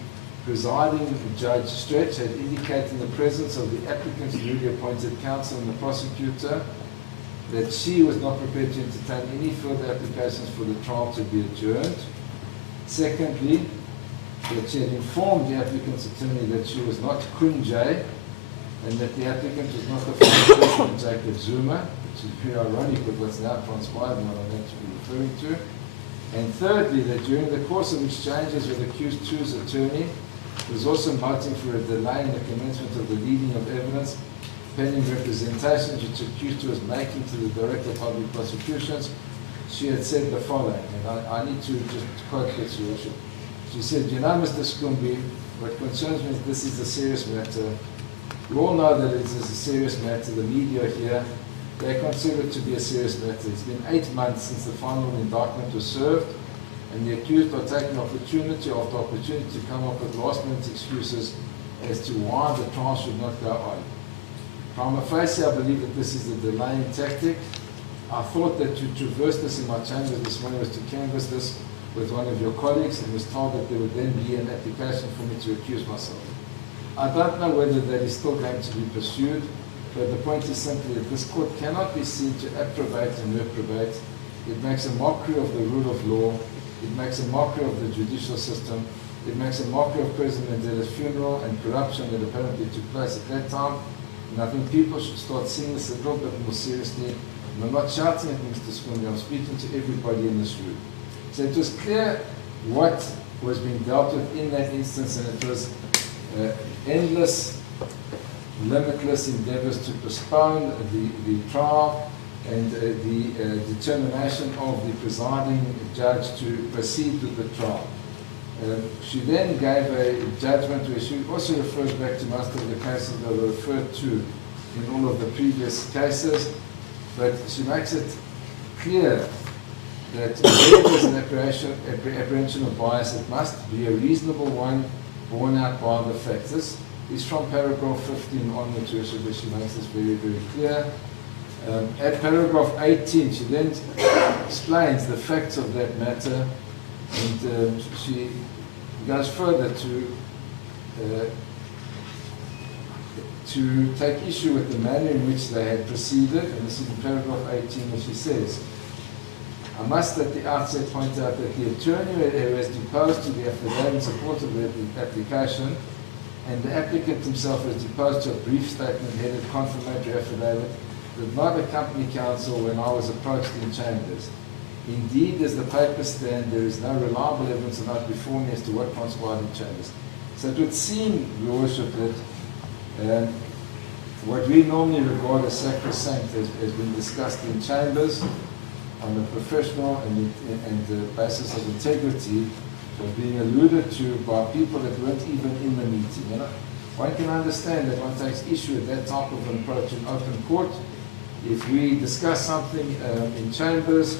presiding Judge Stretch had indicated in the presence of the applicant's newly appointed counsel and the prosecutor that she was not prepared to entertain any further applications for the trial to be adjourned. Secondly, that she had informed the applicant's attorney that she was not Kunjay, and that the applicant was not the former President Jacob Zuma, which is very ironic with what's now transpired and what I'm going to be referring to. And thirdly, that during the course of exchanges with accused two's attorney, was also moting for a delay in the commencement of the leading of evidence, pending representations which accused two was making to the Director of Public Prosecutions. She had said the following, and I need to just quote this, Your Worship. She said, "You know, Mr. Skumbi, what concerns me is this is a serious matter. You all know that it is a serious matter. The media here, they consider it to be a serious matter. It's been 8 months since the final indictment was served, and the accused are taking opportunity after opportunity to come up with last-minute excuses as to why the trial should not go on. Prima facie, I believe that this is a delaying tactic. I thought that to traverse this in my chambers this morning was to canvass this with one of your colleagues, and was told that there would then be an application for me to accuse myself. I don't know whether that is still going to be pursued, but the point is simply that this court cannot be seen to approbate and reprobate. It makes a mockery of the rule of law. It makes a mockery of the judicial system. It makes a mockery of President Mandela's funeral and corruption that apparently took place at that time. And I think people should start seeing this a little bit more seriously. And I'm not shouting at Mr. Skumbi, I'm speaking to everybody in this room. So it was clear what was being dealt with in that instance, and it was endless, limitless endeavors to postpone the trial, and the determination of the presiding judge to proceed with the trial. She then gave a judgment where she also refers back to most of the cases that were referred to in all of the previous cases, but she makes it clear that where there's an apprehension of bias, it must be a reasonable one borne out by the facts. This is from paragraph 15 onwards, where she makes this very, very clear. At paragraph 18, she then explains the facts of that matter, and she goes further to take issue with the manner in which they had proceeded, and this is in paragraph 18 where she says, "I must at the outset point out that the attorney who has deposed to the affidavit in support of the application, and the applicant himself has deposed to a brief statement headed confirmatory affidavit, did not accompany counsel when I was approached in chambers. Indeed, as the papers stand, there is no reliable evidence allowed before me as to what transpired in chambers." So it would seem, Your Worship, that what we normally regard as sacrosanct has been discussed in chambers on a professional and the basis of integrity was being alluded to by people that weren't even in the meeting. You know? One can understand that one takes issue with that type of an approach in open court. If we discuss something in chambers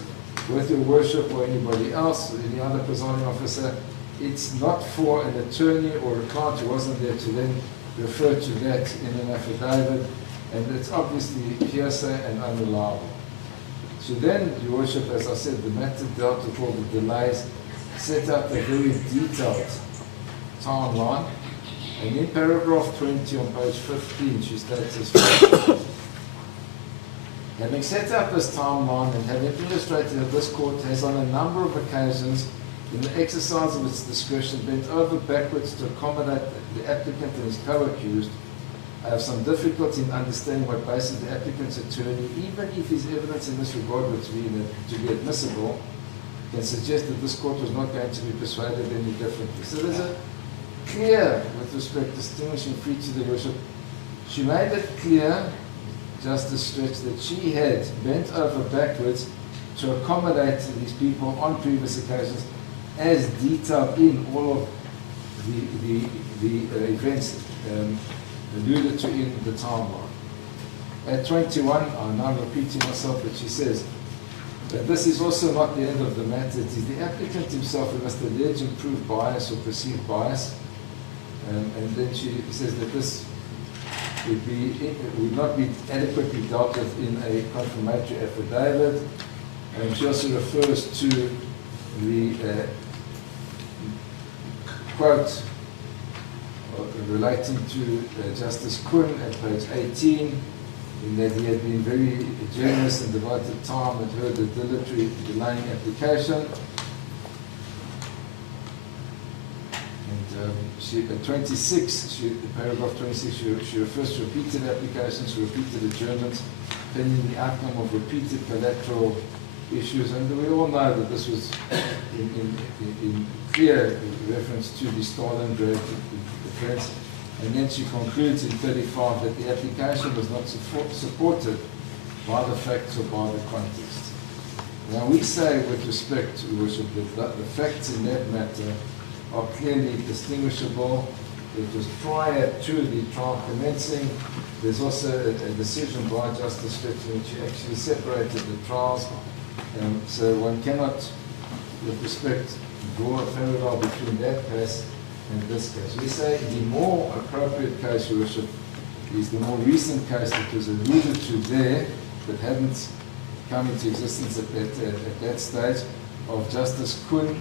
with your worship or anybody else, any other presiding officer, it's not for an attorney or a client who wasn't there to then refer to that in an affidavit, and it's obviously hearsay and unreliable. So then, your worship, as I said, the matter dealt with all the delays, set out a very detailed timeline, and in paragraph 20 on page 15, she states as follows. Having set out this timeline and having illustrated that this court has on a number of occasions, in the exercise of its discretion, bent over backwards to accommodate the applicant and his co-accused, I have some difficulty in understanding what basis the applicant's attorney, even if his evidence in this regard were to be admissible, can suggest that this court was not going to be persuaded any differently. So there's a clear, with respect, distinguishing feature to the worship. She made it clear, Justice Stretch, that she had bent over backwards to accommodate these people on previous occasions, as detailed in all of the events alluded to in the timeline. At 21, I'm now repeating myself, but she says that this is also not the end of the matter. It is the applicant himself who must allege and prove bias or perceived bias. And then she says that this would not be adequately dealt with in a confirmatory affidavit. And she also refers to the quote relating to Justice Kuhn at page 18, in that he had been very generous and devoted time and heard the dilatory delaying application. And at 26, paragraph 26, she refers to repeated applications, repeated adjournments, pending the outcome of repeated collateral issues, and we all know that this was in clear reference to the Stalingrad defense. And then she concludes in 35 that the application was not supported by the facts or by the context. Now we say, with respect to worship, that the facts in that matter are clearly distinguishable. It was prior to the trial commencing. There's also a decision by Justice Stretch in which he actually separated the trials. So one cannot, with respect, draw a parallel between that case and this case. We say the more appropriate case, Your Worship, is the more recent case that was alluded to there, but hadn't come into existence at that stage, of Justice Kuhn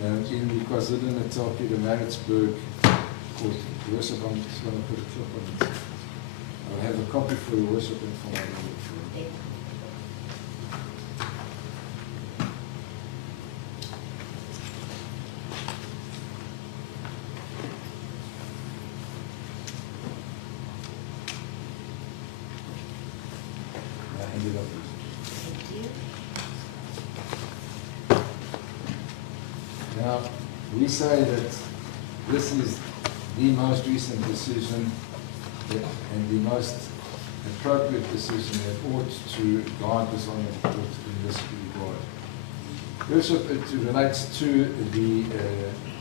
in the KwaZulu-Natal Pietermaritzburg Court. Your Worship, I'm just going to put a clip on it. I have a copy for Your Worship and for my Lord. Thank you. Now, we say that this is the most recent decision and the most appropriate decision that ought to guide this on the court in this regard. Worship, it relates to the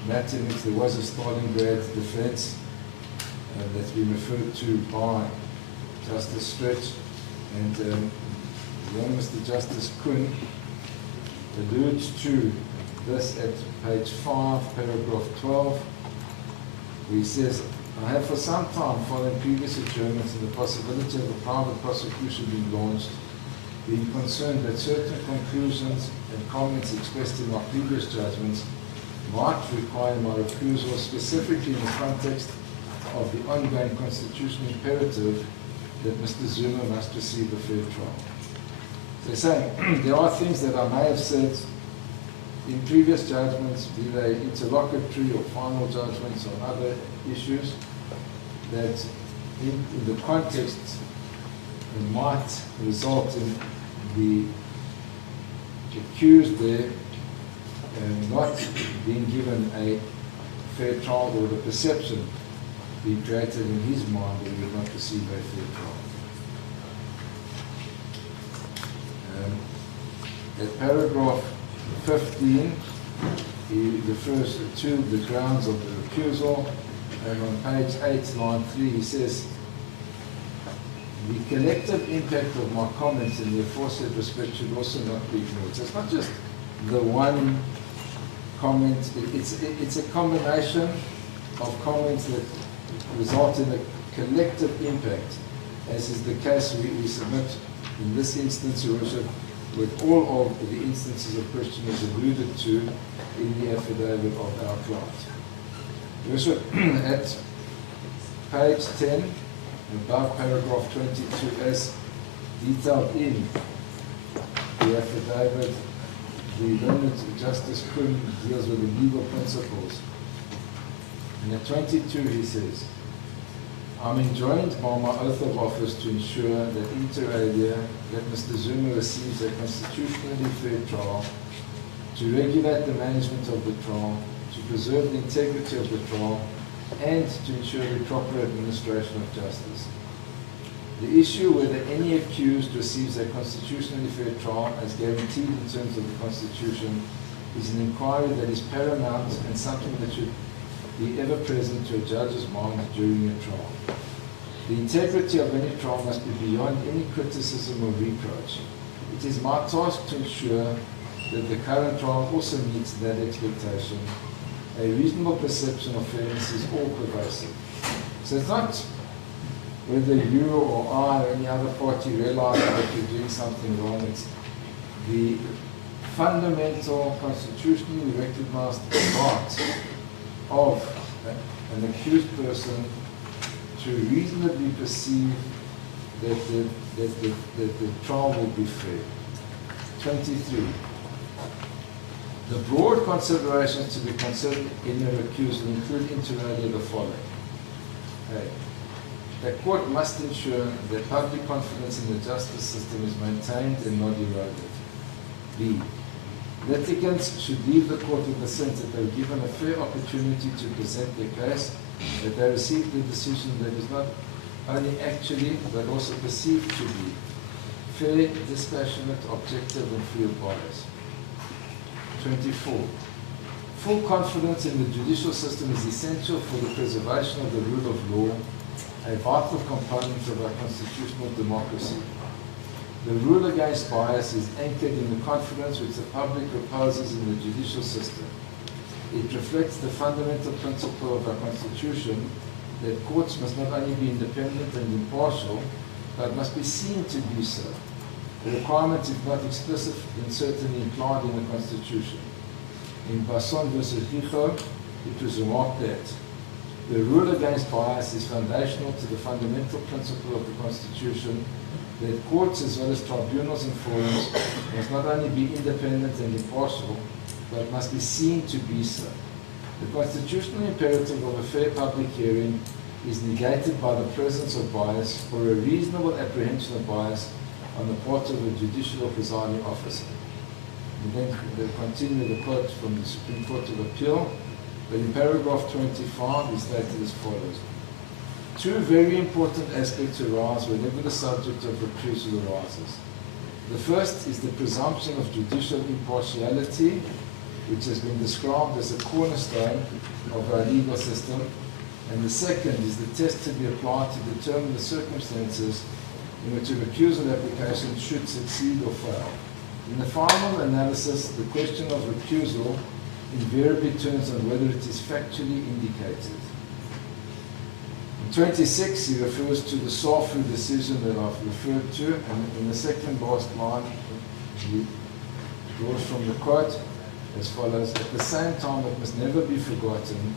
matter in which there was a Stalingrad defense that's been referred to by Justice Stretch, and then Mr. Justice Kuhn alludes to this at page 5, paragraph 12, where he says, I have for some time, following previous adjournments and the possibility of a private prosecution being launched, been concerned that certain conclusions and comments expressed in my previous judgments might require my recusal, specifically in the context of the ongoing constitutional imperative that Mr. Zuma must receive a fair trial. So he's saying there are things that I may have said in previous judgments, be they interlocutory or final judgments on other issues, that in the context it might result in the accused there not being given a fair trial, or the perception been created in his mind that he would not receive a fair trial. At paragraph 15, he refers to the grounds of the recusal, and on page 8, line 3, he says, the collective impact of my comments in the aforesaid respect should also not be ignored. So it's not just the one comment, it's a combination of comments that result in a collective impact, as is the case we submit in this instance, Your Worship, with all of the instances of questioners alluded to in the affidavit of our client. Your Worship, at page 10, above paragraph 22, as detailed in the affidavit, the learned Justice Kuhn deals with the legal principles. And at 22 he says, I'm enjoined by my oath of office to ensure that inter alia, that Mr. Zuma receives a constitutionally fair trial, to regulate the management of the trial, to preserve the integrity of the trial, and to ensure the proper administration of justice. The issue whether any accused receives a constitutionally fair trial as guaranteed in terms of the Constitution is an inquiry that is paramount and something that should be ever present to a judge's mind during a trial. The integrity of any trial must be beyond any criticism or reproach. It is my task to ensure that the current trial also meets that expectation. A reasonable perception of fairness is all pervasive. So it's not whether you or I or any other party realize that you're doing something wrong. It's the fundamental, constitutionally recognized right of an accused person to reasonably perceive that the trial will be fair. 23. The broad considerations to be considered in a recusal include inter alia the following. A. The court must ensure that public confidence in the justice system is maintained and not eroded. B. Litigants should leave the court with the sense that they were given a fair opportunity to present their case, that they received a decision that is not only actually but also perceived to be fair, dispassionate, objective, and free of bias. 24. Full confidence in the judicial system is essential for the preservation of the rule of law, a vital component of our constitutional democracy. The rule against bias is anchored in the confidence which the public reposes in the judicial system. It reflects the fundamental principle of our Constitution that courts must not only be independent and impartial, but must be seen to be so. The requirement, if not explicit, then certainly implied in the Constitution. In Basson versus Hijo, it was remarked that the rule against bias is foundational to the fundamental principle of the Constitution that courts as well as tribunals and forums must not only be independent and impartial, but must be seen to be so. The constitutional imperative of a fair public hearing is negated by the presence of bias or a reasonable apprehension of bias on the part of a judicial or presiding officer. And then they continue the quote from the Supreme Court of Appeal, but in paragraph 25 is stated as follows. Two very important aspects arise whenever the subject of recusal arises. The first is the presumption of judicial impartiality, which has been described as a cornerstone of our legal system, and the second is the test to be applied to determine the circumstances in which a recusal application should succeed or fail. In the final analysis, the question of recusal invariably turns on whether it is factually indicated. In 26, he refers to the Safu decision that I've referred to, and in the second last line, he draws from the quote as follows: at the same time, it must never be forgotten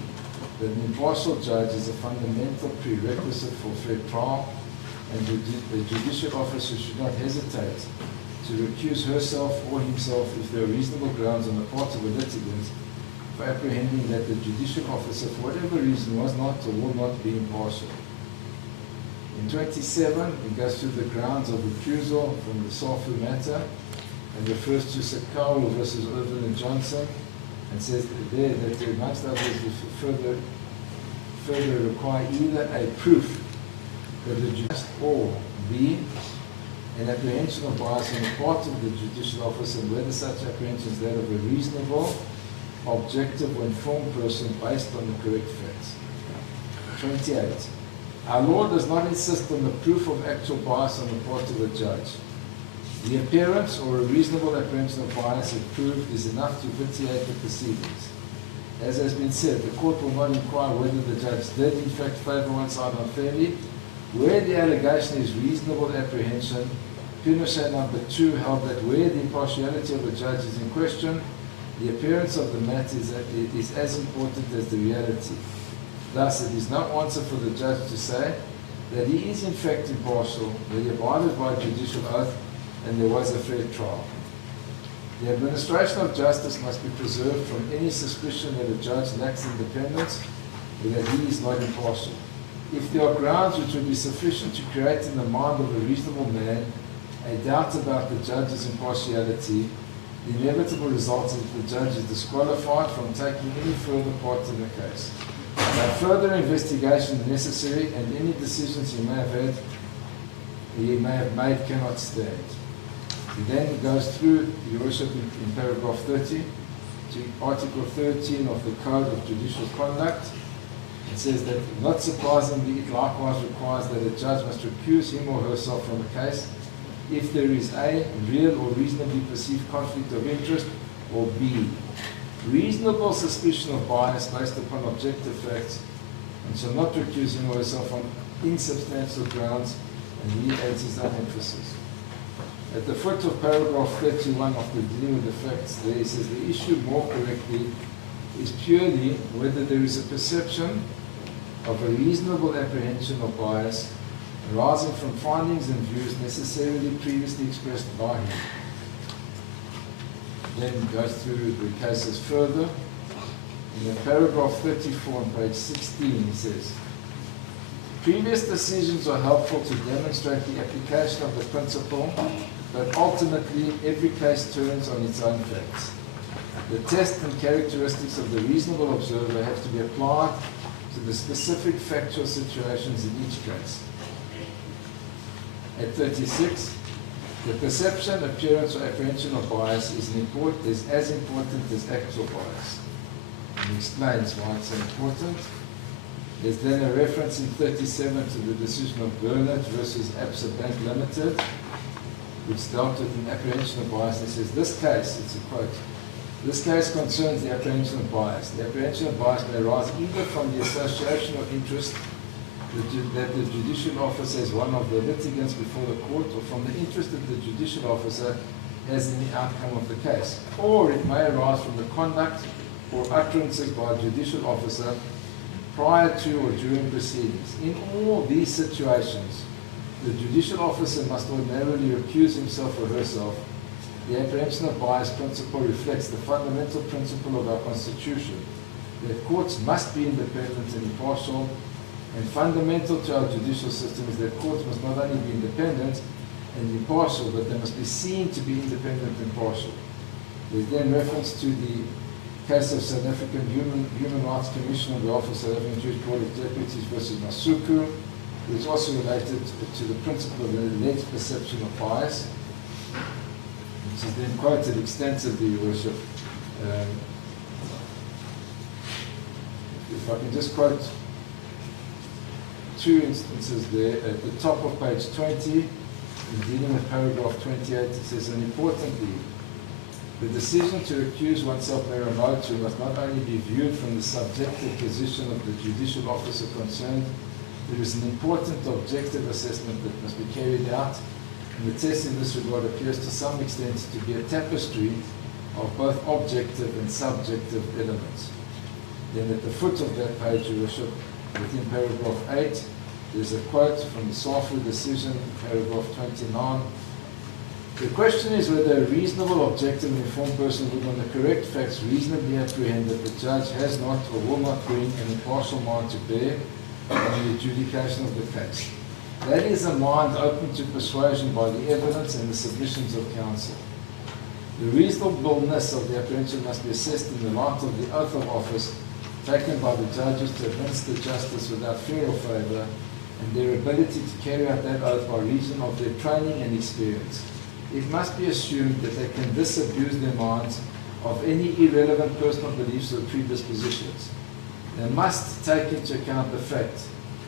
that an impartial judge is a fundamental prerequisite for fair trial, and the judicial officer should not hesitate to recuse herself or himself if there are reasonable grounds on the part of a litigant for apprehending that the judicial officer, for whatever reason, was not or will not be impartial. In 27, it goes through the grounds of recusal from the Safu matter and refers to Sakao versus Irvin and Johnson, and says there that amongst others, further require either a proof that the judge or B, an apprehension of bias on the part of the judicial officer, and whether such apprehension is that of a reasonable, objective or informed person based on the correct facts. 28. Our law does not insist on the proof of actual bias on the part of the judge. The appearance or a reasonable apprehension of bias, if proved, is enough to vitiate the proceedings. As has been said, the court will not inquire whether the judge did in fact favour one side unfairly. Where the allegation is reasonable apprehension, Pinochet number 2 held that where the impartiality of the judge is in question, the appearance of the matter is as important as the reality. Thus, it is no answer for the judge to say that he is in fact impartial, that he abided by a judicial oath, and there was a fair trial. The administration of justice must be preserved from any suspicion that a judge lacks independence or that he is not impartial. If there are grounds which would be sufficient to create in the mind of a reasonable man a doubt about the judge's impartiality, the inevitable result is that the judge is disqualified from taking any further part in the case. No further investigation is necessary, and any decisions he may have made cannot stand. He then goes through, Your Worship, in paragraph 30 to Article 13 of the Code of Judicial Conduct. It says that, not surprisingly, it likewise requires that a judge must recuse him or herself from a case if there is A, real or reasonably perceived conflict of interest, or B, reasonable suspicion of bias based upon objective facts, and shall not recuse him or herself on insubstantial grounds, and he adds his own emphasis. At the foot of paragraph 31 of the dealing with the facts, there he says the issue more correctly is purely whether there is a perception of a reasonable apprehension of bias arising from findings and views necessarily previously expressed by him. Then goes through the cases further. In paragraph 34 on page 16, he says, previous decisions are helpful to demonstrate the application of the principle, but ultimately every case turns on its own facts. The test and characteristics of the reasonable observer have to be applied to the specific factual situations in each case. At 36, the perception, appearance, or apprehension of bias is as important as actual bias. And he explains why it's so important. There's then a reference in 37 to the decision of Bernard versus Absa Bank Limited, which dealt with an apprehension of bias. He says, this case, it's a quote, this case concerns the apprehension of bias. The apprehension of bias may arise either from the association of interest that the judicial officer is one of the litigants before the court, or from the interest that the judicial officer has in the outcome of the case. Or it may arise from the conduct or utterances by a judicial officer prior to or during proceedings. In all these situations, the judicial officer must ordinarily recuse himself or herself. The apprehension of bias principle reflects the fundamental principle of our Constitution, that courts must be independent and impartial, and fundamental to our judicial system is that courts must not only be independent and impartial, but they must be seen to be independent and impartial. There's then reference to the case of South African Human Rights Commission on behalf of South African Jewish Board of Deputies versus Masuku, which is also related to the principle of the alleged perception of bias, which is then quoted extensively, Your Worship. If I can just quote two instances there. At the top of page 20, in dealing with paragraph 28, it says, and importantly, the decision to recuse oneself mero motu must not only be viewed from the subjective position of the judicial officer concerned, there is an important objective assessment that must be carried out, and the test in this regard appears to some extent to be a tapestry of both objective and subjective elements. Then at the foot of that page, Your Worship, within paragraph 8, there's a quote from the Safu decision, paragraph 29. The question is whether a reasonable, objective, and informed person would, on the correct facts, reasonably apprehend that the judge has not or will not bring an impartial mind to bear on the adjudication of the case. That is a mind open to persuasion by the evidence and the submissions of counsel. The reasonableness of the apprehension must be assessed in the light of the oath of office taken by the judges to administer justice without fear or favour, and their ability to carry out that oath by reason of their training and experience. It must be assumed that they can disabuse their minds of any irrelevant personal beliefs or predispositions. They must take into account the fact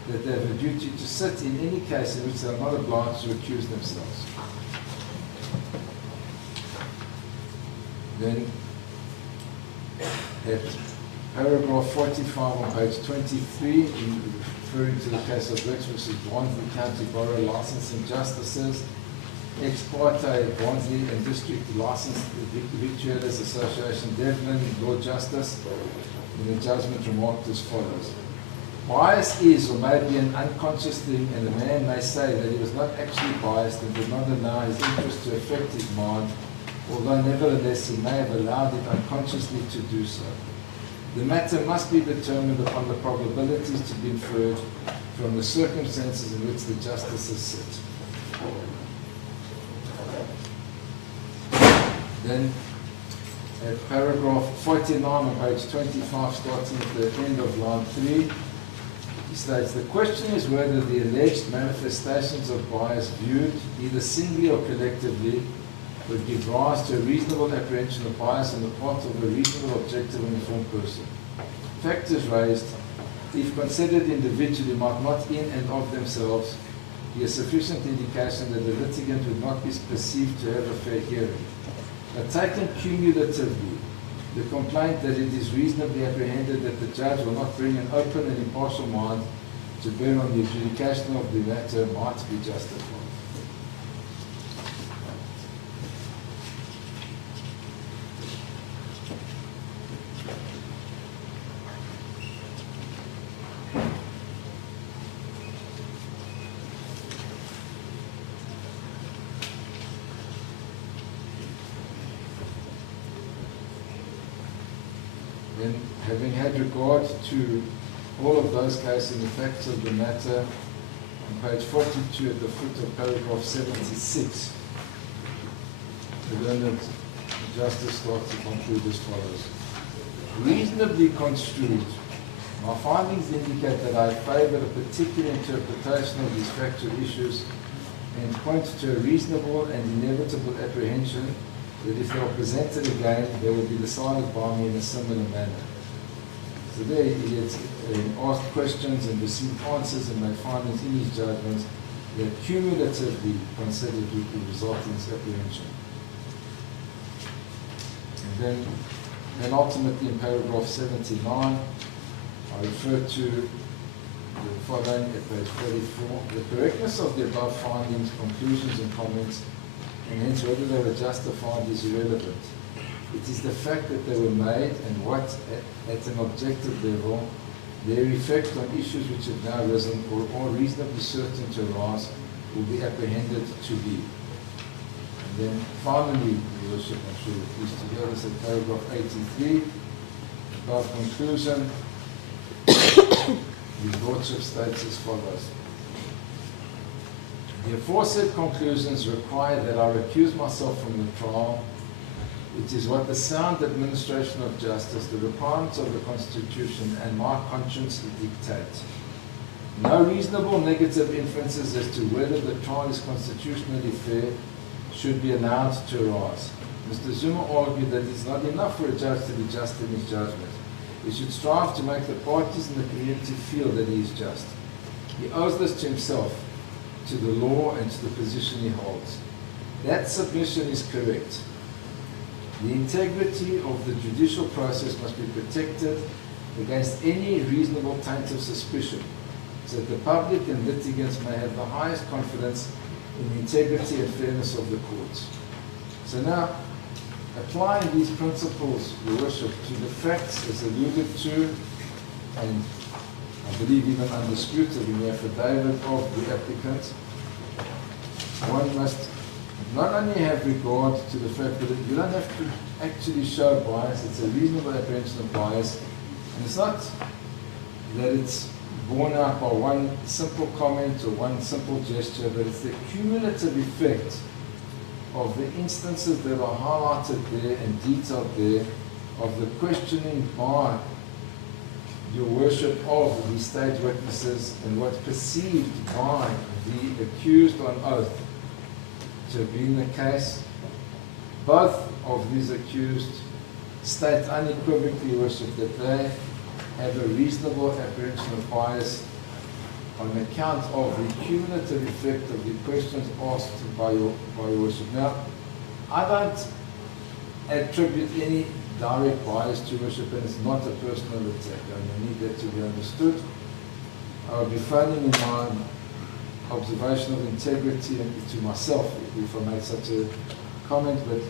that they have a duty to sit in any case in which they are not obliged to accuse themselves. Then, at paragraph 45 on page 23, referring to the case of Rex versus Barnsley County Borough Licensing Justices, ex parte Barnsley and District Licensed Victualers Association, Devlin, Lord Justice, in the judgment remarked as follows. Bias is or may be an unconscious thing, and a man may say that he was not actually biased and did not allow his interest to affect his mind, although nevertheless he may have allowed it unconsciously to do so. The matter must be determined upon the probabilities to be inferred from the circumstances in which the justices sit. Then, at paragraph 49 on page 25, starting at the end of line 3, he states, the question is whether the alleged manifestations of bias viewed, either singly or collectively, would give rise to a reasonable apprehension of bias on the part of a reasonable, objective, and informed person. Factors raised, if considered individually, might not in and of themselves be a sufficient indication that the litigant would not be perceived to have a fair hearing. But taken cumulatively, the complaint that it is reasonably apprehended that the judge will not bring an open and impartial mind to bear on the adjudication of the matter might be justified. Then, having had regard to all of those cases and the facts of the matter, on page 42 at the foot of paragraph 76, the learned justice starts to conclude as follows. Reasonably construed, my findings indicate that I favour a particular interpretation of these factual issues and point to a reasonable and inevitable apprehension that if they are presented again, they will be decided by me in a similar manner. So there he has asked questions and received answers and made findings in his judgments that cumulatively considered would result in his apprehension. And then ultimately in paragraph 79, I refer to the following at page 34. The correctness of the above findings, conclusions and comments, and hence whether they were justified is irrelevant. It is the fact that they were made and what, at an objective level, their effect on issues which have now arisen or are reasonably certain to arise will be apprehended to be. And then finally, Your Worship, I'm sure you're pleased to hear this at paragraph 83, above conclusion, His Lordship states as follows. The aforesaid conclusions require that I recuse myself from the trial, which is what the sound administration of justice, the requirements of the Constitution, and my conscience dictate. No reasonable negative inferences as to whether the trial is constitutionally fair should be allowed to arise. Mr. Zuma argued that it's not enough for a judge to be just in his judgment. He should strive to make the parties in the community feel that he is just. He owes this to himself, to the law, and to the position he holds. That submission is correct. The integrity of the judicial process must be protected against any reasonable taint of suspicion, so that the public and litigants may have the highest confidence in the integrity and fairness of the courts. So now, applying these principles, Your Worship, to the facts as alluded to, and I believe even undisputed in the affidavit of the applicant, one must not only have regard to the fact that you don't have to actually show bias, it's a reasonable apprehension of bias, and it's not that it's borne out by one simple comment or one simple gesture, but it's the cumulative effect of the instances that are highlighted there and detailed there of the questioning by your worship of the state witnesses and what's perceived by the accused on oath to have been the case. Both of these accused state unequivocally, worship, that they have a reasonable apprehension of bias on account of the cumulative effect of the questions asked by your worship. Now, I don't attribute any direct bias to worship, and it's not a personal attack, and I need that to be understood. I would be phoning in my observation of integrity and to myself if I made such a comment, but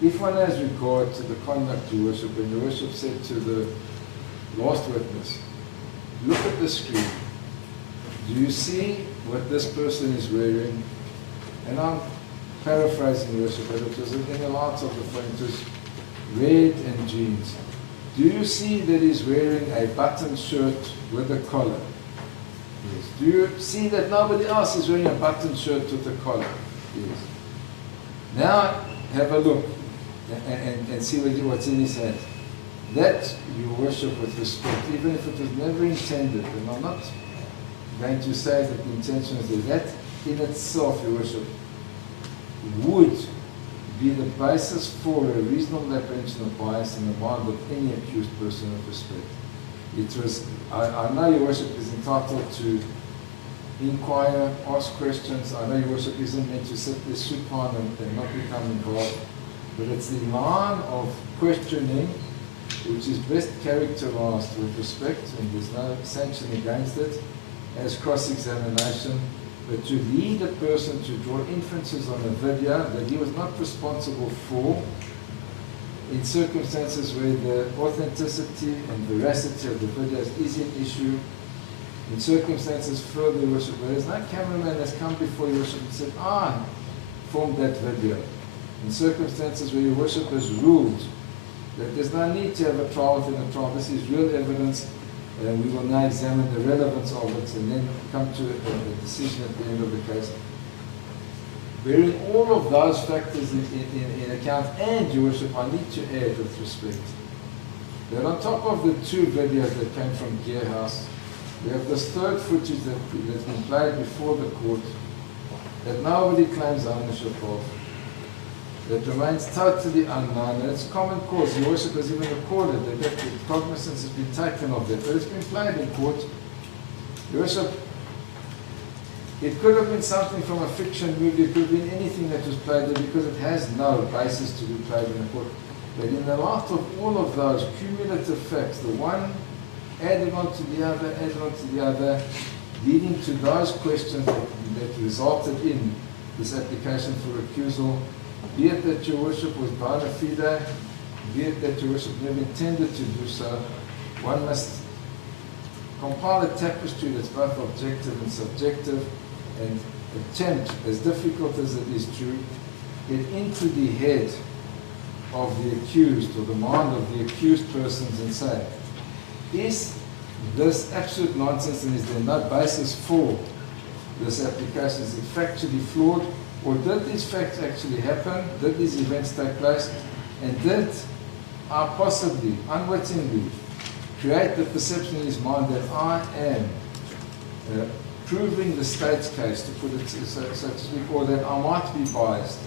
if one has regard to the conduct to worship, and the worship said to the last witness, look at the screen. Do you see what this person is wearing? And I'm paraphrasing worship, but it was in the light of the phone. It was red and jeans. Do you see that he's wearing a button shirt with a collar? Yes. Do you see that nobody else is wearing a button shirt with a collar? Yes. Now have a look and see what's in his hand. That you worship with respect, even if it was never intended. And I'm not going to say that the intention is that in itself, your worship, would be the basis for a reasonable apprehension of bias in the mind of any accused person of respect. It was, I know your worship is entitled to inquire, ask questions. I know your worship isn't meant to sit there supine and not become involved. But it's the line of questioning which is best characterized with respect, and there's no sanction against it, as cross-examination, but to lead a person to draw inferences on a video that he was not responsible for in circumstances where the authenticity and veracity of the videos is an issue, in circumstances further, your worship, where there's no cameraman that's come before your worship and said, I formed that video. In circumstances where your worship has ruled that there's no need to have a trial within a trial, this is real evidence, and we will now examine the relevance of it and then come to a decision at the end of the case. Bearing all of those factors in account, and your worship, I need to add with respect that on top of the two videos that came from Gear House, we have this third footage that's been played before the court that nobody claims ownership of, that remains totally unknown, and it's common cause. Your worship has even recorded that cognizance has been taken of that, but it's been played in court. Your worship, it could have been something from a fiction movie, it could have been anything that was played there, because it has no basis to be played in the court. But in the light of all of those cumulative facts, the one added on to the other, added on to the other, leading to those questions that resulted in this application for recusal, be it that your worship was bona fide, be it that your worship never intended to do so, one must compile a tapestry that's both objective and subjective, and attempt, as difficult as it is to get into the head of the accused, or the mind of the accused persons, and say, is this absolute nonsense, and is there no basis for this application? Is it factually flawed? Or did these facts actually happen? Did these events take place? And did I possibly, unwittingly, create the perception in his mind that I am proving the state's case, to put it so to speak, or that I might be biased?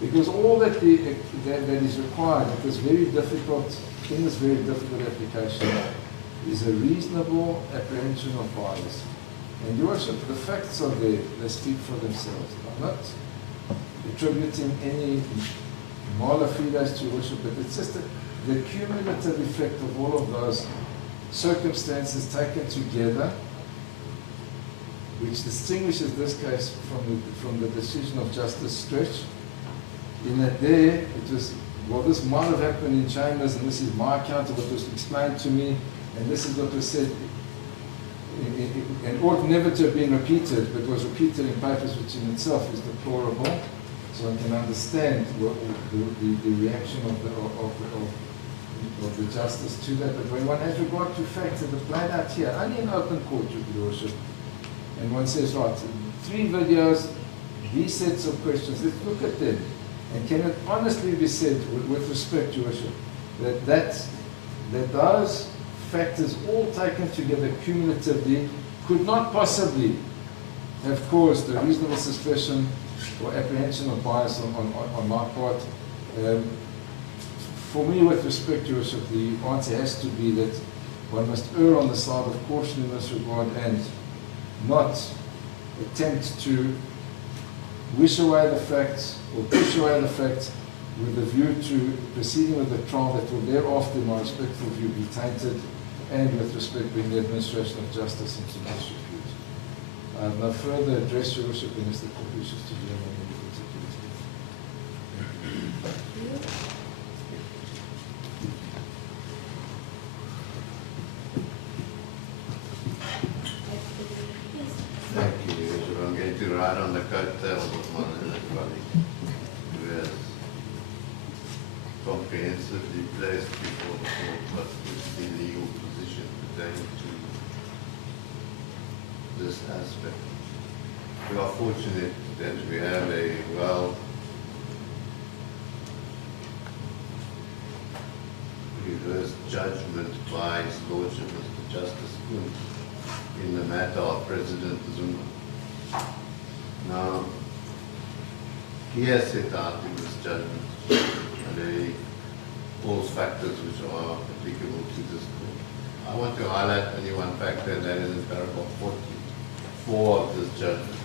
Because all that is required in this very difficult application is a reasonable apprehension of bias. And your worship, the facts are there, they speak for themselves. I'm not attributing any mala fides to your worship, but it's just the cumulative effect of all of those circumstances taken together, which distinguishes this case from the decision of Justice Stretch, in that there it was, well, this might have happened in chambers, and this is my account of what was explained to me, and this is what was said, and ought never to have been repeated, but was repeated in papers, which in itself is deplorable. So I can understand the reaction of the justice to that. But when one has regard to facts that are played out here, only in open court, your worship, and one says, right, 3 videos, these sets of questions, let's look at them. And can it honestly be said, with respect, your worship, that those factors all taken together cumulatively could not possibly have caused a reasonable suspicion or apprehension of bias on my part. For me, with respect to Worship, the answer has to be that one must err on the side of caution in this regard and not attempt to wish away the facts or push away the facts with a view to proceeding with a trial that will thereafter, in my respectful view, be tainted and with respect being the administration of justice into disrepute. I have no further address, Your Worship, unless the court wishes to do anything in particular. Thank you, Your Worship. I'm going to ride on the coattails of my learned colleague, who has comprehensively placed before the court what is the legal position pertaining to this aspect. We are fortunate that we have a reversed judgment by His Lordship, Mr. Justice Kuhn, in the matter of President Zuma. Now, he has set out in this judgment all factors which are applicable to this court. I want to highlight only one factor, and that is in paragraph 44 of this judgment,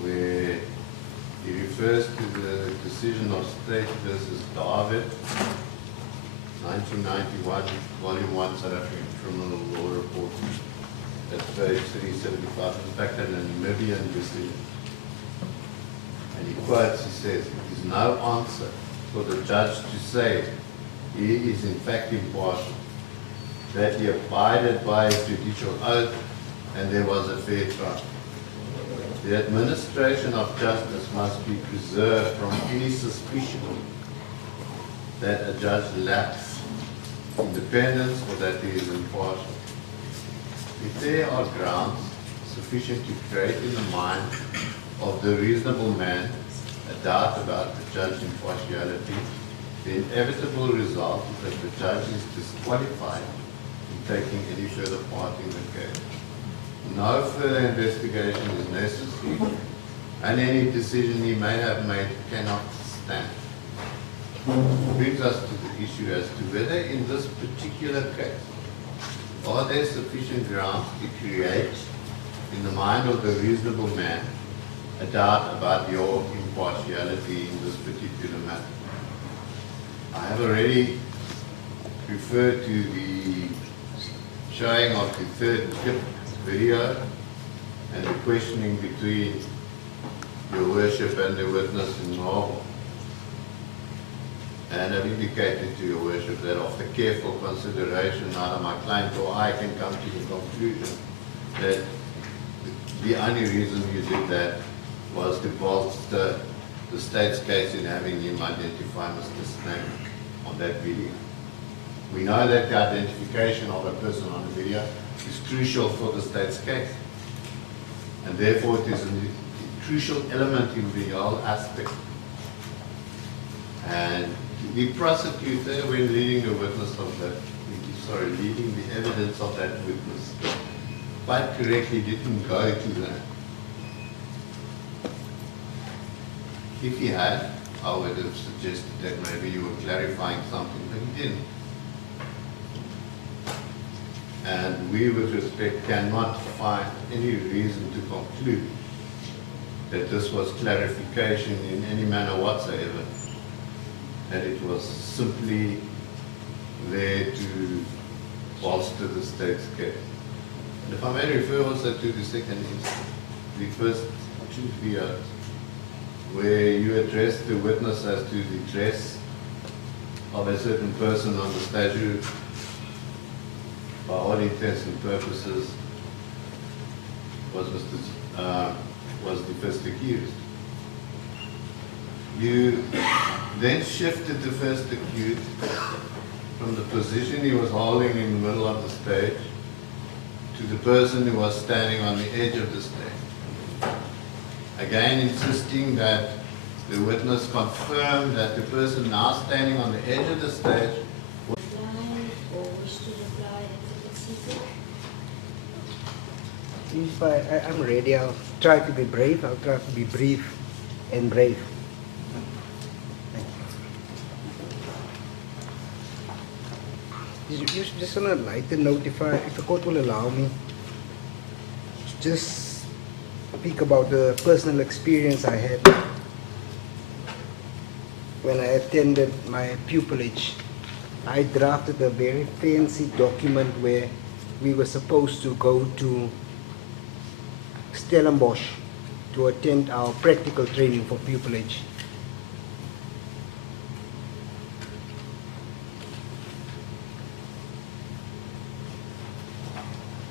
where he refers to the decision of State versus David, 1991, Volume 1, South African Criminal Law Report, at page 375, in fact, an Namibian decision. And he quotes, he says, "It is no answer for the judge to say he is in fact impartial, that he abided by his judicial oath and there was a fair trial. The administration of justice must be preserved from any suspicion that a judge lacks independence or that he is impartial. If there are grounds sufficient to create in the mind of the reasonable man a doubt about the judge's impartiality, the inevitable result is that the judge is disqualified in taking any further part in the case. No further investigation is necessary, and any decision he may have made cannot stand." Brings us to the issue as to whether in this particular case, are there sufficient grounds to create in the mind of the reasonable man a doubt about your impartiality in this particular matter. I have already referred to the showing of the third clip video and the questioning between Your Worship and the witness in Marble. And I've indicated to Your Worship that after careful consideration, neither my client or I can come to the conclusion that the only reason you did that was to bolster the state's case in having him identify Mr. Snake on that video. We know that the identification of a person on the video is crucial for the state's case. And therefore it is a crucial element in the whole aspect. And the prosecutor, when leading the witness of that, leading the evidence of that witness, quite correctly didn't go to that. If he had, I would have suggested that maybe you were clarifying something, but he didn't. And we, with respect, cannot find any reason to conclude that this was clarification in any manner whatsoever, that it was simply there to bolster the state's case. And if I may refer also to the second instance, the first two videos, where you addressed the witness as to the dress of a certain person on the statue, by all intents and purposes, was the first accused. You then shifted the first accused from the position he was holding in the middle of the stage to the person who was standing on the edge of the stage. Again, insisting that the witness confirmed that the person now standing on the edge of the stage was Worship, I'm ready. I'll try to be brave. I'll try to be brief and brave. You just want to like to notify, if the court will allow me, just speak about the personal experience I had when I attended my pupillage. I drafted a very fancy document where we were supposed to go to Stellenbosch to attend our practical training for pupillage.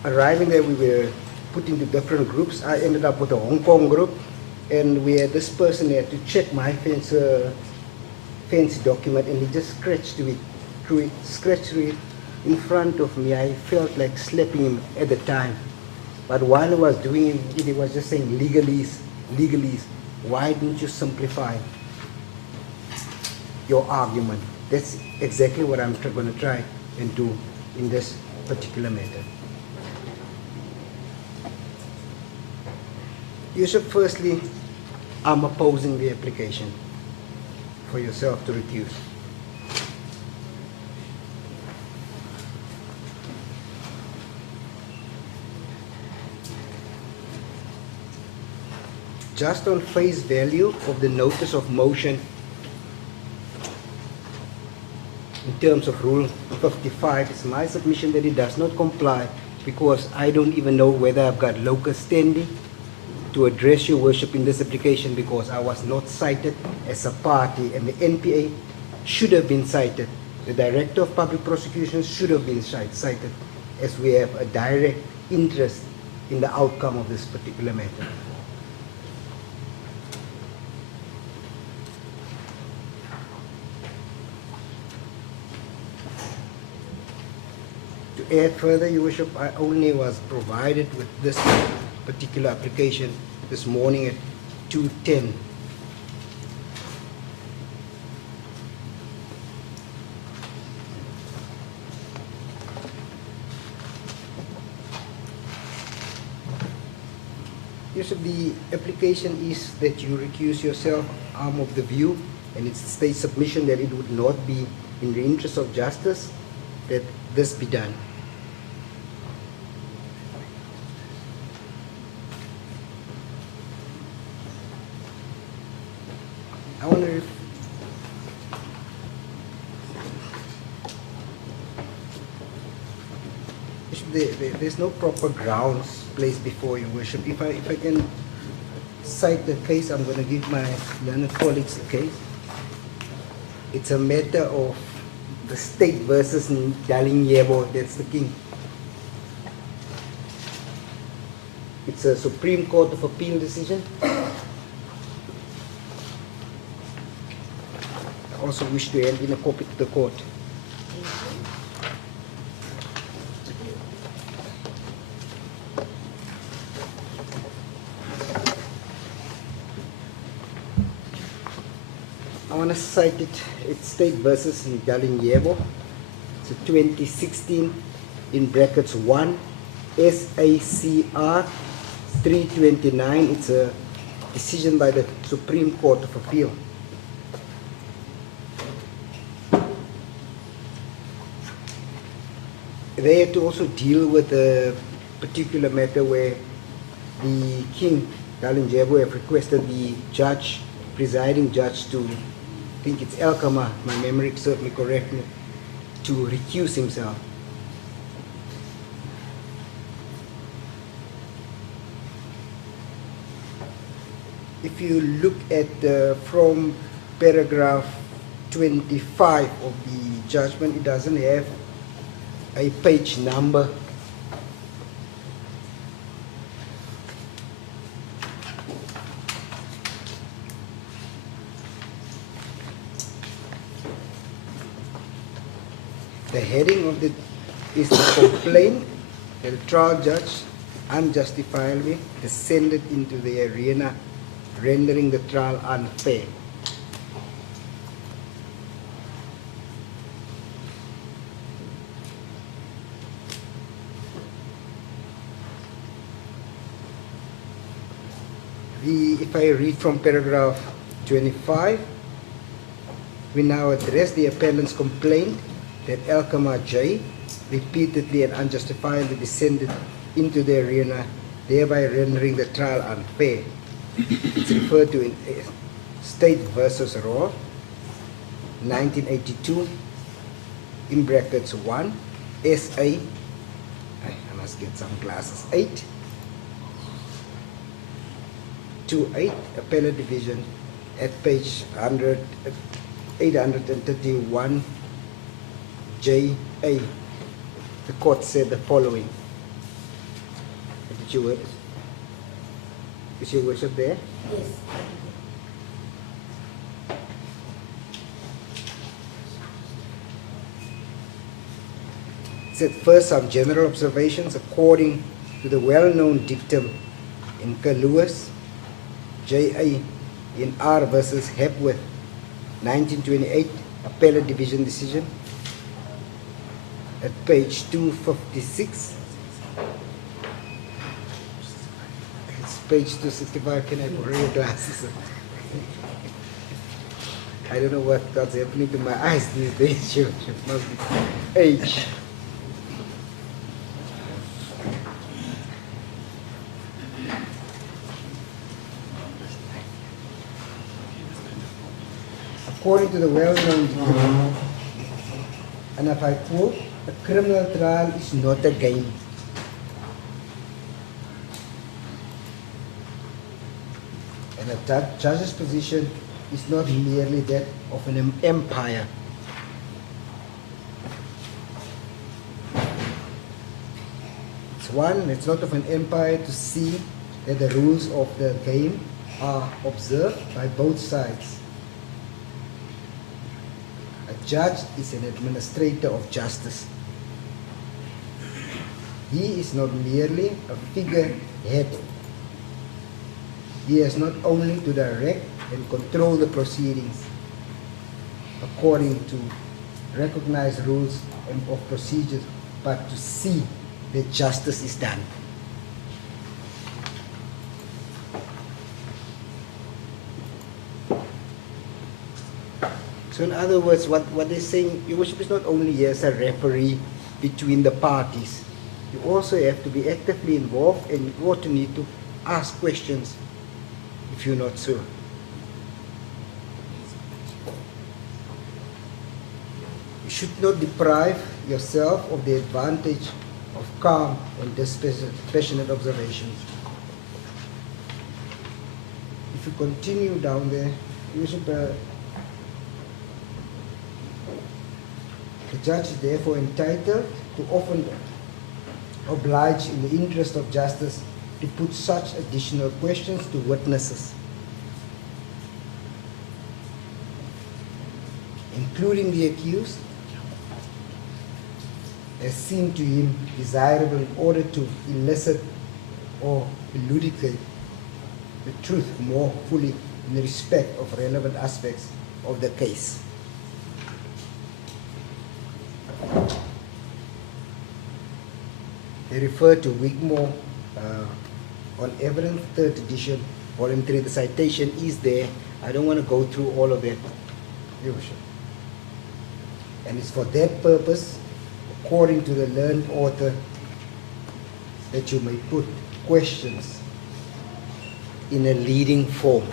Arriving there, we were put into different groups. I ended up with a Hong Kong group, and we had this person there to check my fancy document, and he just scratched through it in front of me. I felt like slapping him at the time. But while I was doing it, he was just saying legalese, legalese. Why don't you simplify your argument? That's exactly what I'm going to try and do in this particular matter. Yusuf, firstly, I'm opposing the application for yourself to recuse. Just on face value of the notice of motion in terms of Rule 55, it's my submission that it does not comply because I don't even know whether I've got locus standi to address your worship in this application because I was not cited as a party, and the NPA should have been cited. The Director of Public Prosecutions should have been cited, as we have a direct interest in the outcome of this particular matter. To add further, Your Worship, I only was provided with this particular application this morning at 2:10. Yes, the application is that you recuse yourself. I'm of the view, and it's state submission, that it would not be in the interest of justice that this be done. I wonder if there's no proper grounds placed before Your Worship. If I can cite the case, I'm going to give my learned colleagues the case. It's a matter of the state versus Dalindyebo, that's the king. It's a Supreme Court of Appeal decision. I also wish to hand in a copy to the court. I want to cite it. It's State versus Dalindyebo. It's a 2016 in brackets 1 SACR 329. It's a decision by the Supreme Court of Appeal. They had to also deal with a particular matter where the king, Dalindyebo, have requested the judge, presiding judge, to, I think it's Elkama, my memory serves me correctly, to recuse himself. If you look at from paragraph 25 of the judgment, it doesn't have a page number. The heading of is the complaint that the trial judge unjustifiably descended into the arena, rendering the trial unfair. If I read from paragraph 25, we now address the appellant's complaint that Elkamar J repeatedly and unjustifiably descended into the arena, thereby rendering the trial unfair. It's referred to in State versus Raw, 1982, in brackets 1, SA, I must get some glasses, 8, 28, Appellate Division, at page 831, JA. The court said the following. Did you, is your worship there? Yes. Said first some general observations according to the well-known dictum in Lewis, J.A. in R versus Hepworth, 1928, Appellate Division decision, at page 256. It's page 265. Can I borrow your glasses? I don't know what's happening to my eyes these days. It must be age. According to the well-known dictum, and if I quote, a criminal trial is not a game. And a judge's position is not merely that of an empire. It's not of an empire to see that the rules of the game are observed by both sides. A judge is an administrator of justice. He is not merely a figurehead. He has not only to direct and control the proceedings according to recognized rules and of procedures, but to see that justice is done. So in other words, what they're saying, your worship is not only here as a referee between the parties, you also have to be actively involved, and you ought to need to ask questions if you're not sure. You should not deprive yourself of the advantage of calm and dispassionate observation. If you continue down there, you should, the judge is therefore entitled to often oblige in the interest of justice to put such additional questions to witnesses, including the accused, as seemed to him desirable in order to elicit or elucidate the truth more fully in respect of relevant aspects of the case. They refer to Wigmore on Evidence, 3rd edition, volume 3. The citation is there. I don't want to go through all of that. And it's for that purpose, according to the learned author, that you may put questions in a leading form.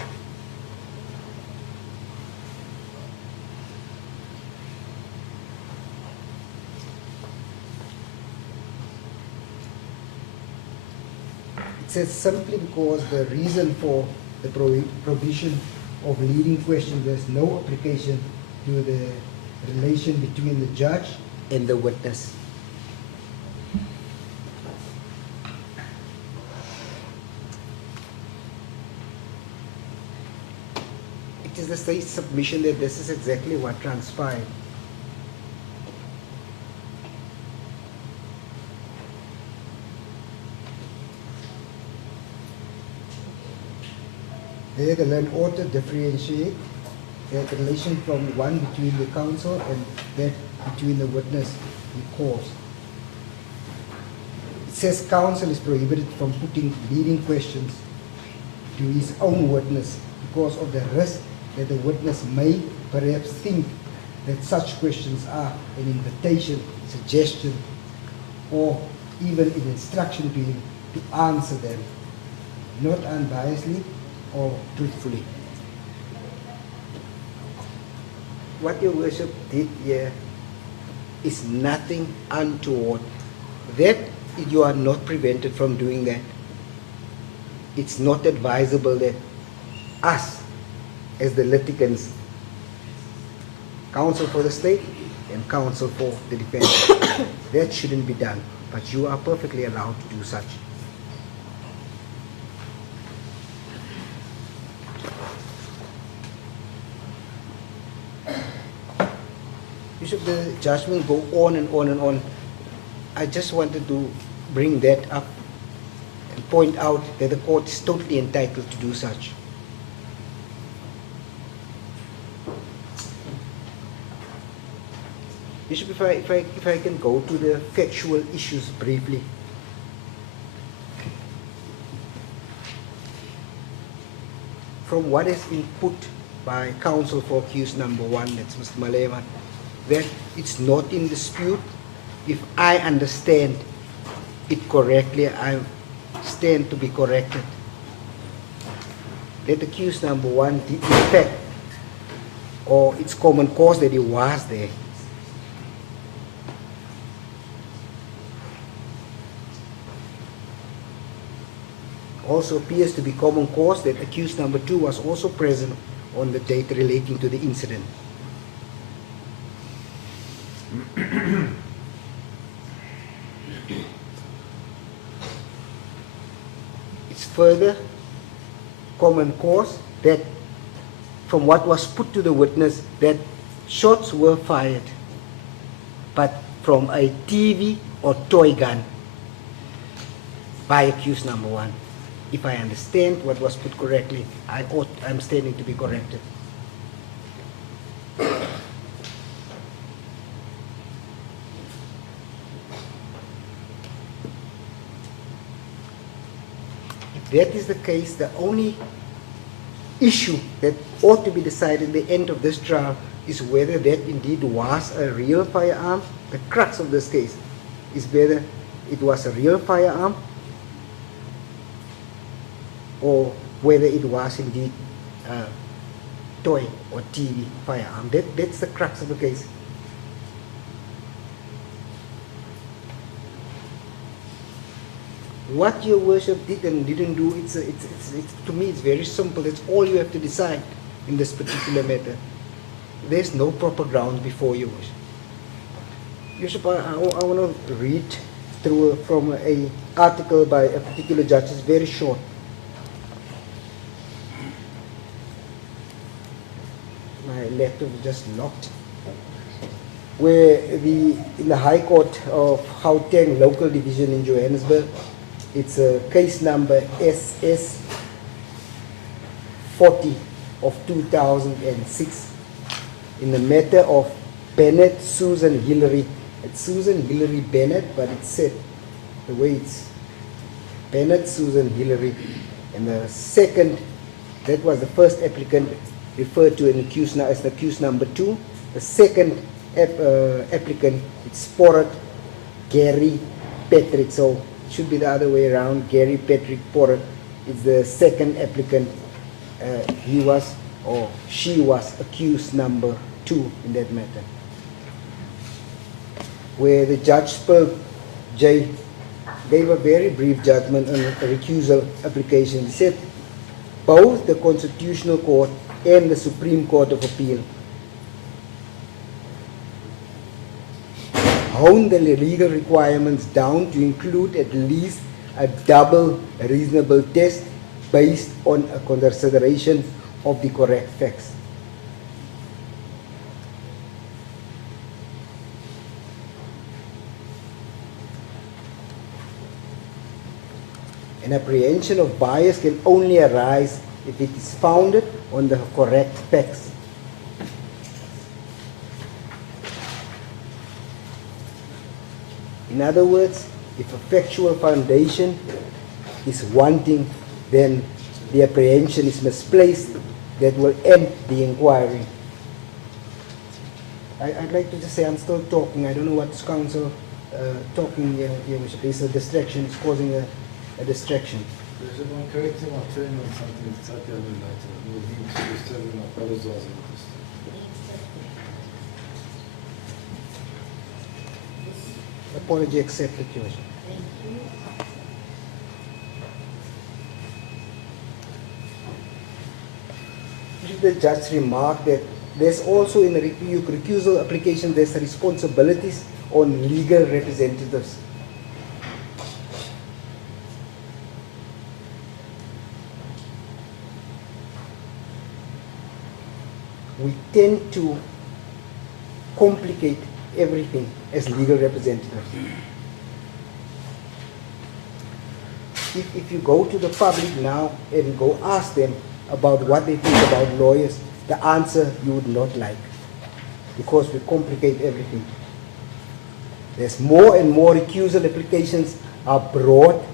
It says simply because the reason for the provision of leading questions, there's no application to the relation between the judge and the witness. It is the state's submission that this is exactly what transpired. There the learned author differentiate the relation from one between the counsel and that between the witness and cause. It says counsel is prohibited from putting leading questions to his own witness because of the risk that the witness may perhaps think that such questions are an invitation, suggestion, or even an instruction to him to answer them, not unbiasedly or truthfully. What your worship did here is nothing untoward. That you are not prevented from doing that. It's not advisable that us, as the litigants, counsel for the state and counsel for the defense, that shouldn't be done. But you are perfectly allowed to do such. Bishop, the judgment go on and on and on. I just wanted to bring that up and point out that the court is totally entitled to do such. Bishop, if I can go to the factual issues briefly. From what is input by counsel for accused number one, that's Mr. Malema, that it's not in dispute. If I understand it correctly, I stand to be corrected. That accused number one did in fact, or it's common cause that he was there. Also appears to be common cause that accused number two was also present on the date relating to the incident. It's further common cause that from what was put to the witness that shots were fired, but from a TV or toy gun by accused number one. If I understand what was put correctly, I'm standing to be corrected. If that is the case, the only issue that ought to be decided at the end of this trial is whether that indeed was a real firearm. The crux of this case is whether it was a real firearm or whether it was indeed a toy or TV firearm. That's the crux of the case. What your worship did and didn't do, it's to me it's very simple. It's all you have to decide in this particular matter. There's no proper ground before you, worship. Worship, I want to read through from an article by a particular judge. It's very short. My laptop is just locked. Where in the High Court of Gauteng Local Division in Johannesburg, it's a case number SS 40 of 2006 in the matter of Bennett Susan Hillary. It's Susan Hillary Bennett, but it's said the way it's Bennett Susan Hillary. And the second, that was the first applicant referred to in accused as the accused number two. The second applicant, it's Porritt Gary Patrick. So it should be the other way around. Gary Patrick Porritt is the second applicant. He was or she was accused number two in that matter. Where the judge spoke, Jay gave a very brief judgment on a recusal application. He said both the Constitutional Court and the Supreme Court of Appeal honed the legal requirements down to include at least a double reasonable test based on a consideration of the correct facts. An apprehension of bias can only arise if it is founded on the correct facts. In other words, if a factual foundation is wanting, then the apprehension is misplaced, that will end the inquiry. I'd like to just say I'm still talking. I don't know what's counsel talking here, Your Worship. There's a distraction. It's causing a distraction. Bishop, I'm correcting my turn on something slightly unrelated. I'm looking to disturb and apologize for this. Apology accepted, Your Worship. Thank you. The judge remarked that there's also in the recusal application, there's responsibilities on legal representatives. We tend to complicate everything as legal representatives. If you go to the public now and go ask them about what they think about lawyers, the answer you would not like, because we complicate everything. There's more and more recusal applications are brought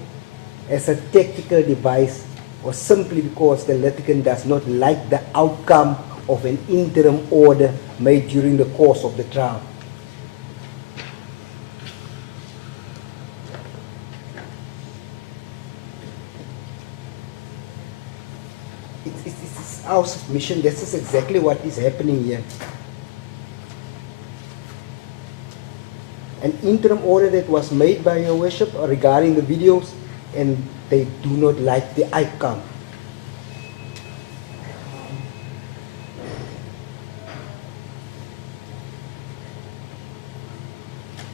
as a tactical device or simply because the litigant does not like the outcome of an interim order made during the course of the trial. It's our submission. This is exactly what is happening here. An interim order that was made by Your Worship regarding the videos, and they do not like the outcome.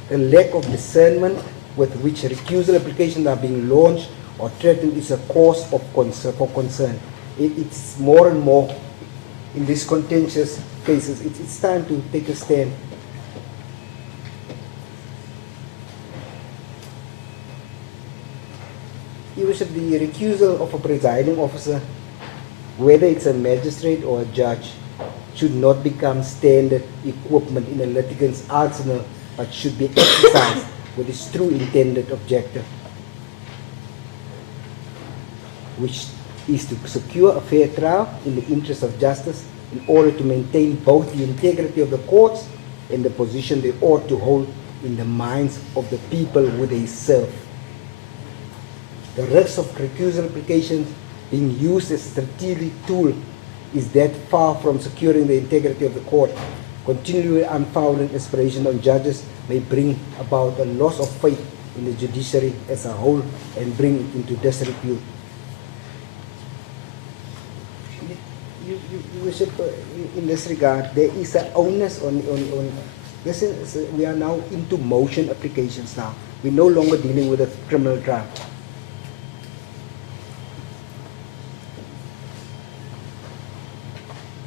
The lack of discernment with which recusal applications are being launched or threatened is a cause of concern. It's more and more in these contentious cases. It's time to take a stand. Your Worship, the recusal of a presiding officer, whether it's a magistrate or a judge, should not become standard equipment in a litigant's arsenal, but should be exercised with its true intended objective, which is to secure a fair trial in the interest of justice in order to maintain both the integrity of the courts and the position they ought to hold in the minds of the people who they serve. The risk of recusal applications being used as a strategic tool is that far from securing the integrity of the court. Continually unfounded aspiration on judges may bring about a loss of faith in the judiciary as a whole and bring it into disrepute. You Worship, in this regard, there is an onus on this. We are now into motion applications now. We're no longer dealing with a criminal trial.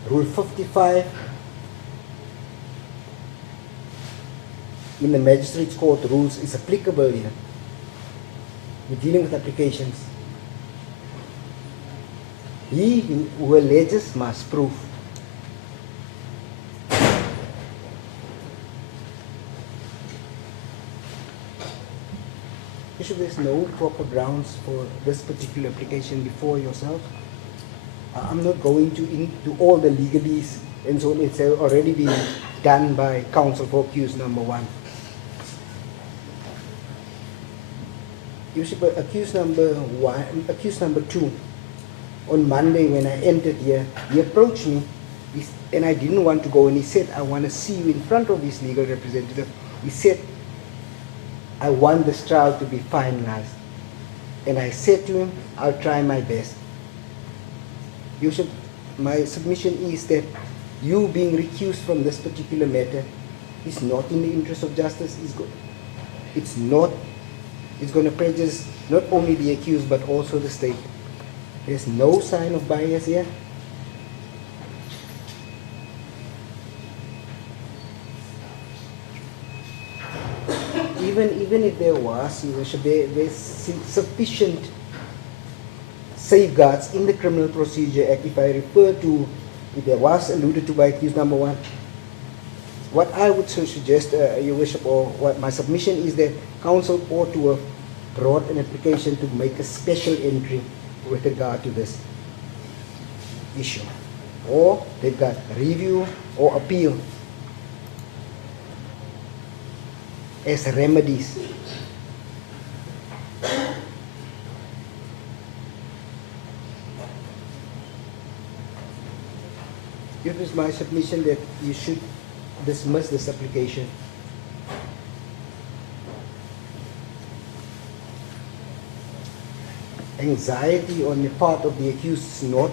Rule 55 in the Magistrates Court rules is applicable here. We're dealing with applications. He who alleges must prove. Bishop, there's no proper grounds for this particular application before yourself. I'm not going into all the legalese and so on. It's already been done by counsel for accused number 1. Accused number 2, on Monday when I entered here, he approached me and I didn't want to go, and he said, I want to see you in front of his legal representative. He said, I want this trial to be finalized. And I said to him, I'll try my best. My submission is that you being recused from this particular matter is not in the interest of justice. It's going to prejudice not only the accused but also the state. There's no sign of bias here. Even if there was, there's sufficient safeguards in the Criminal Procedure Act. If I refer to, if there was alluded to by accused number 1, what I would suggest, Your Worship, or what my submission is that counsel ought to have brought an application to make a special entry with regard to this. issue, or they've got review or appeal as remedies. It is my submission that you should dismiss this application. Anxiety on the part of the accused is not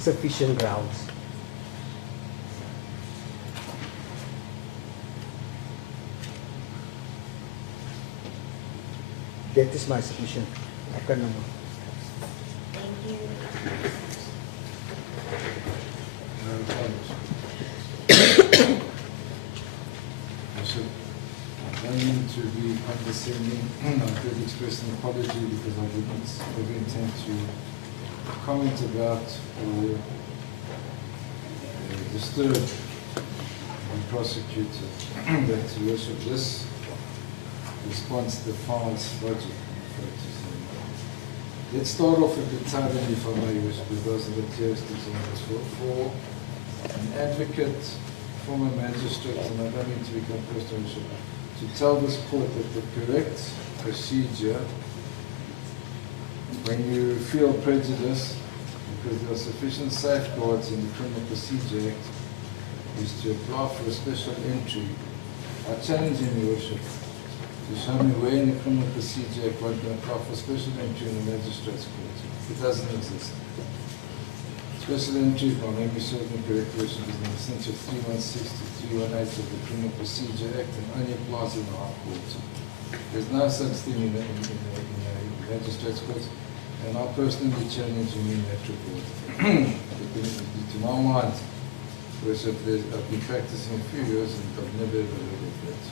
sufficient grounds. That is my submission. Akan naman. Thank you. I don't mean to be condescending. I did express an apology because I didn't ever intend to comment about or disturb the prosecutor. But to worship this response defies logic. Let's start off with the title, if I may, with those are the clearest examples. For an advocate, former magistrate, and I don't mean to become personal, to tell this court that the correct procedure, when you feel prejudice, because there are sufficient safeguards in the Criminal Procedure Act, is to apply for a special entry. I challenge you, Your Worship, to show me where in the Criminal Procedure Act one can apply for special entry in the Magistrates Court. It doesn't exist. Special entry, if I may be certain correct, Worship, is in the sense of 316 to 318 of the Criminal Procedure Act and only applies in the High Court. There's no such thing in the Magistrates Court, and I personally challenge you in that report. To my mind, Worship, I've been practicing a few years and I've never ever heard of that.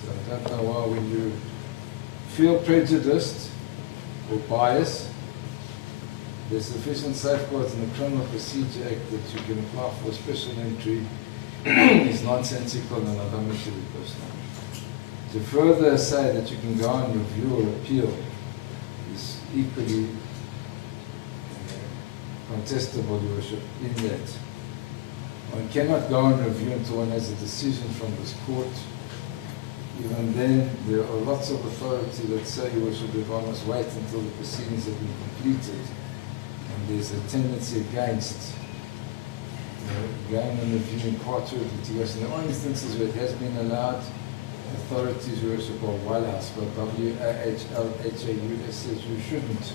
So I don't know why when you feel prejudiced or biased, there's sufficient safeguards in the Criminal Procedure Act that you can apply for a special entry is nonsensical, and I don't mean to be personal. To further say that you can go and review or appeal is equally contestable, Your Worship, in that one cannot go and review until one has a decision from this court. Even then, there are lots of authority that say, Your Worship, if one must wait until the proceedings have been completed. There's a tendency against going and reviewing part of litigation. There are instances where it has been allowed. Authorities, Your Worship, or Wallace, but WAHLHAUS says you shouldn't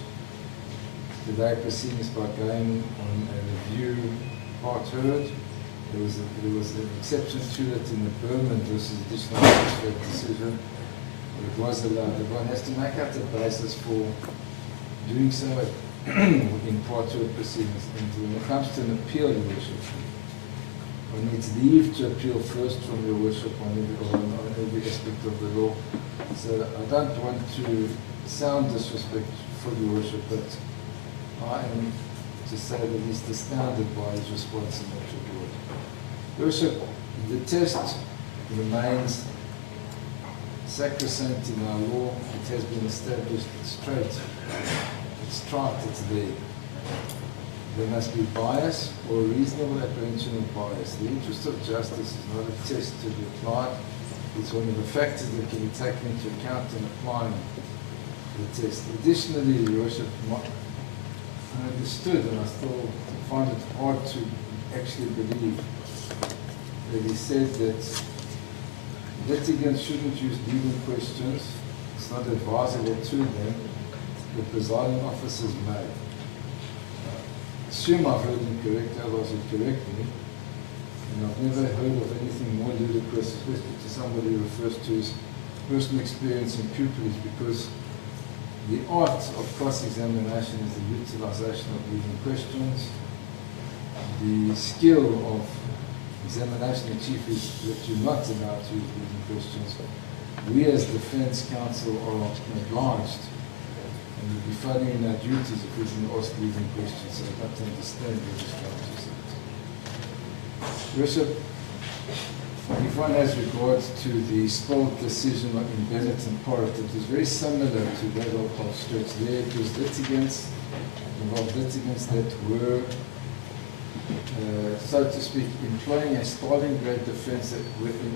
delay proceedings by going on a review part heard. There was an exception to that in the Berman versus additional magistrate decision. It was allowed. One has to make out the basis for doing so in part two proceedings. And when it comes to an appeal, Your Worship, one needs leave to appeal first from Your Worship on every aspect of the law. So I don't want to sound disrespectful, Your Worship, but I am, to say the least, astounded by his response in that report. Your Worship, the test remains sacrosanct in our law. It has been established straight. It's trite, it's there. There must be bias or reasonable apprehension of bias. The interest of justice is not a test to be applied. It's one of the factors that can be taken into account in applying the test. Additionally, Your Worship, I understood, and I still find it hard to actually believe, that he said that litigants shouldn't use legal questions. It's not advisable to them. The presiding officers may. Assume I've heard him correctly, otherwise he'd correct me. And I've never heard of anything more ludicrous, especially to somebody who refers to his personal experience in pupillage, because the art of cross-examination is the utilization of leading questions. The skill of examination in chief is that you're not allowed to use leading questions. We as defense counsel are obliged, and we'd be failing in our duties if we didn't ask leading questions, so I'd have to understand where this comes from. Worship, if one has regards to the spilled decision in Bennett and Porritt, it was very similar to that of Stretch there. It was litigants, involved litigants that were so to speak, employing a Stalingrad defense that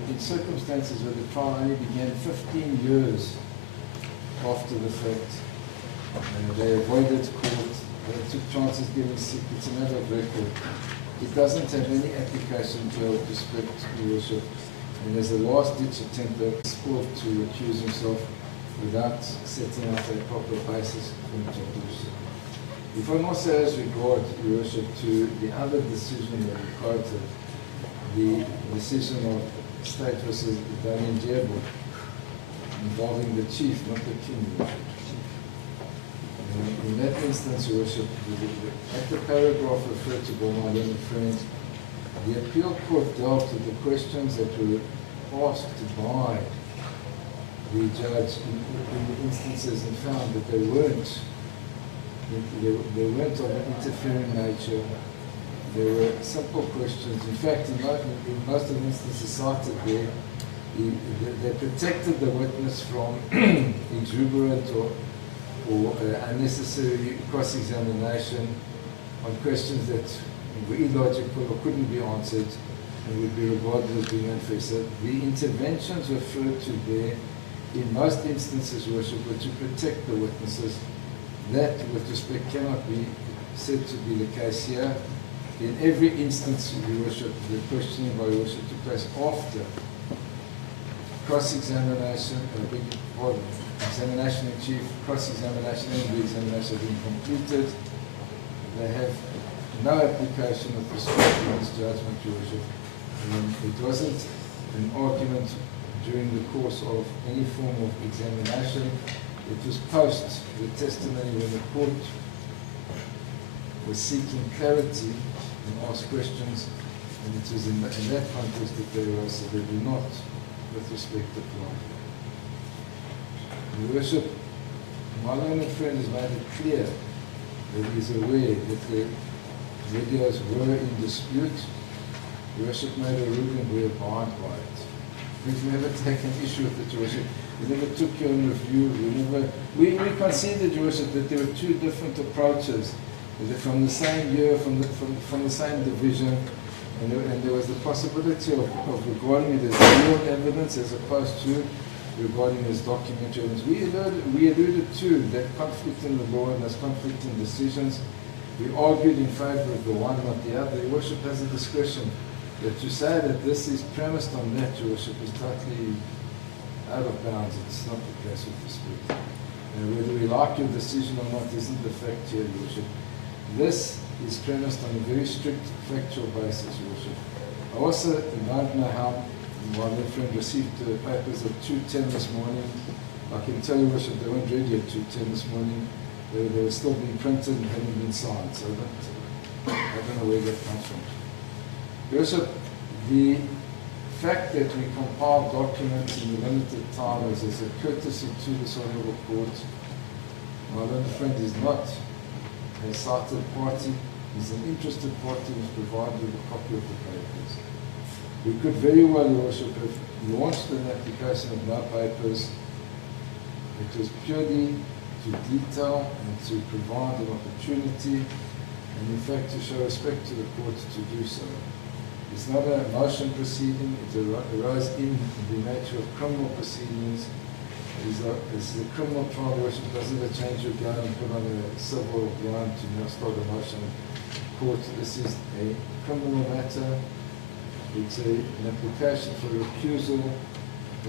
in circumstances where the trial only began 15 years after the fact. They avoided court, they took chances getting sick, it's a matter of record. It doesn't have any application to our respect, Your Worship. And as a last-ditch attempt, they're called to accuse himself without setting out a proper basis for him to do so. If one also has regard, Your Worship, to the other decision that we quoted, the decision of State versus Damien Jebo, involving the chief, not the king, Your Worship. In that instance, Your Worship, at the paragraph referred to by my learned friend, the appeal court dealt with the questions that were asked by the judge in the instances and found that they weren't of an interfering nature. There were simple questions. In fact, in most of the instances cited there, they protected the witness from exuberant or unnecessary cross-examination on questions that were illogical or couldn't be answered and would be regarded as being unfair. So the interventions referred to there, in most instances, Your Worship, were to protect the witnesses. That, with respect, cannot be said to be the case here. In every instance, Your Worship, the questioning by Your Worship took place after cross-examination, examination in chief, cross-examination and re-examination have been completed. They have no application with respect to this judgment, Your Worship. It wasn't an argument during the course of any form of examination. It was post the testimony when the court was seeking clarity and asked questions, and it was in that context that they were so they do not, with respect, apply. Your Worship, my learned friend has made it clear that he is aware that the videos were in dispute. Your Worship made a ruling, we abide by it. We've never taken issue with it, Your Worship. We never took your own review. We considered, Your Worship, that there were two different approaches, from the same year, from the same division, and there was the possibility of regarding it as real evidence as opposed to regarding as documentary evidence. We alluded to that conflict in the law and those conflicting decisions. We argued in favor of the one, not the other. Your Worship has a discretion. But to say that this is premised on that, Your Worship, is totally out of bounds. It's not the case with respect. And whether we like your decision or not isn't the fact here, Your Worship. This is premised on a very strict factual basis, Your Worship. I also don't know how my friend received the papers at 2:10 this morning. I can tell you, Your Worship, they weren't ready at 2:10 this morning. They were still being printed and hadn't been signed. So I don't know where that comes from. Your Worship, the fact that we compile documents in the limited time is as a courtesy to this honourable court. My learned friend is not a cited party. He's an interested party who's provided with a copy of the papers. We could very well, Your Worship, have launched an application of no papers. It was purely to detail and to provide an opportunity and in fact to show respect to the court to do so. It's not a motion proceeding, it arose in the nature of criminal proceedings. It's a criminal trial, Your Worship, doesn't it change your ground and put on a civil ground to now start a motion court. This is a criminal matter. It's an application for recusal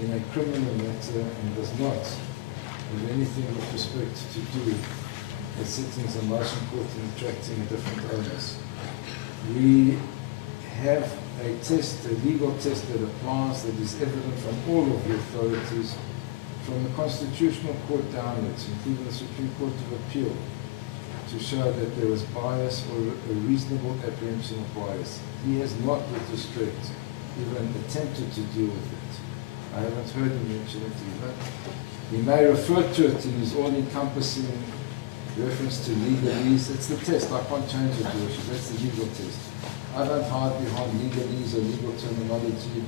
in a criminal matter and does not have anything with respect to do with sittings on motion court and attracting a different onus. We have a test, a legal test that applies, that is evident from all of the authorities, from the Constitutional Court downwards, including the Supreme Court of Appeal, to show that there was bias or a reasonable apprehension of bias. He has not, with respect, even attempted to deal with it. I haven't heard him mention it either. He may refer to it in his all-encompassing reference to legalese. It's the test. I can't change it, Your Worship. That's the legal test. I don't hide behind legalese or legal terminology.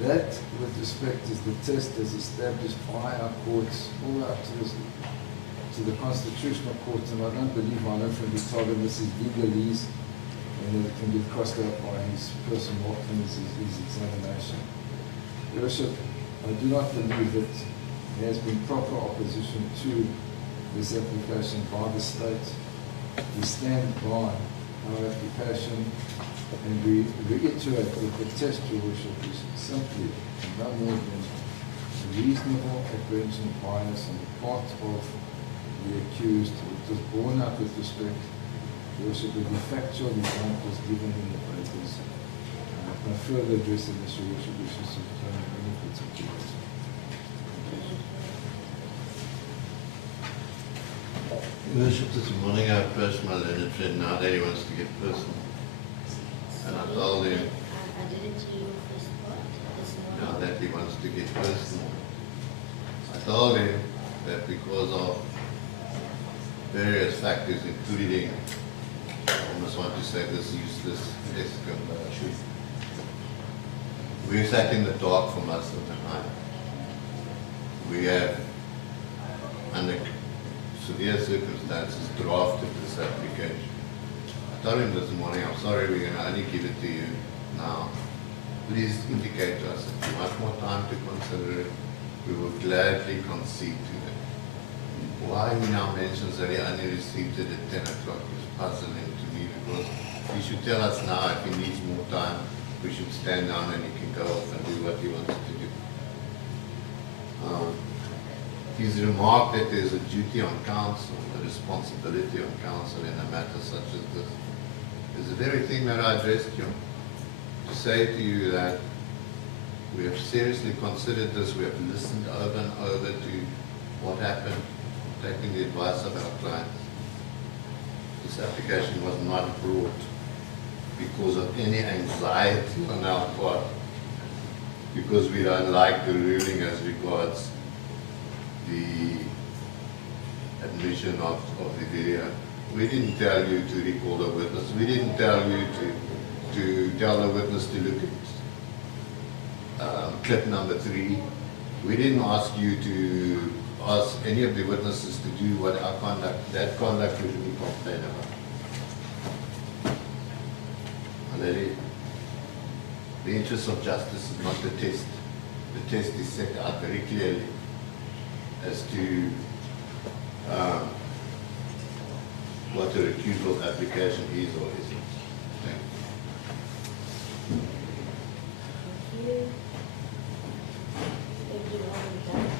That, with respect, is the test as established by our courts all the way up to the Constitutional Court, and I don't believe my own friend is told him this is legalese. and that it can get crossed out by his person Watkins, his examination. Your Worship, I do not believe that there has been proper opposition to this application by the state. We stand by our application and we reiterate that the test, Your Worship, is simply no more than a reasonable apprehension of bias on the part of the accused. It was borne out with respect. Your Worship, with the factual examples given in the papers. No further addressing this, Your Worship, wishes to return any particulars. Your Worship, this morning I approached my learned friend now that he wants to get personal. And I told him I didn't hear your first part this morning. now that he wants to get personal. I told him that because of various factors, including, I almost want to say this useless escapade, but I should. We sat in the dark for most of the night. We have, under severe circumstances, drafted this application. I told him this morning, I'm sorry, we're going to only give it to you now. Please indicate to us if you want more time to consider it. We will gladly concede to it. Why he now mentions that he only received it at 10 o'clock is puzzling to me, because he should tell us now if he needs more time. We should stand down and he can go off and do what he wants to do. His remark that there's a duty on counsel, a responsibility on counsel in a matter such as this, is the very thing that I addressed you. To say to you that we have seriously considered this, we have listened over and over to what happened, taking the advice of our clients. This application was not brought because of any anxiety on our part, because we don't like the ruling as regards the admission of the video. We didn't tell you to recall the witness. We didn't tell you to tell the witness to look at clip number 3. We didn't ask you to ask any of the witnesses to do what our conduct, that conduct which we complain about. The interest of justice is not the test. The test is set out very clearly as to what a recusal application is or isn't. Thank you. Thank you. Everyone done.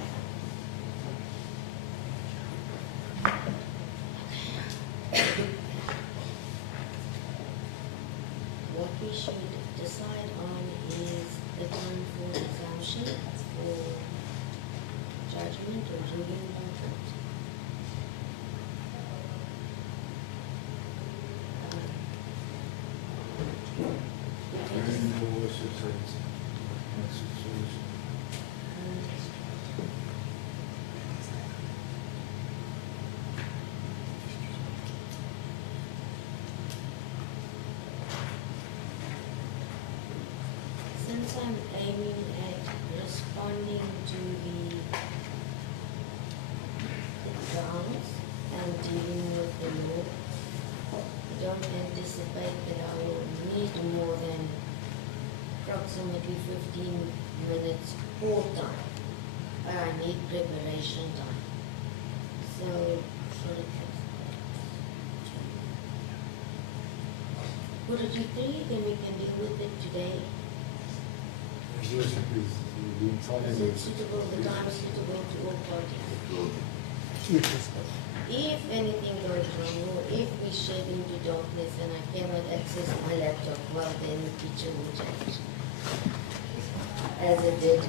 What we should decide on is the time for exemption for judgment or ruling on court. Your Worship, that's a solution. Since I'm aiming at responding to the grounds and dealing with the law, I don't anticipate that I will need more than approximately 15 minutes all time. But I need preparation time. So, put it to 3, then we can deal with it today. Your Worship, is the entire... Is it suitable, the time suitable to all parties? If anything goes wrong, or if we shed into darkness and I cannot access my laptop, well then the picture will change. As it did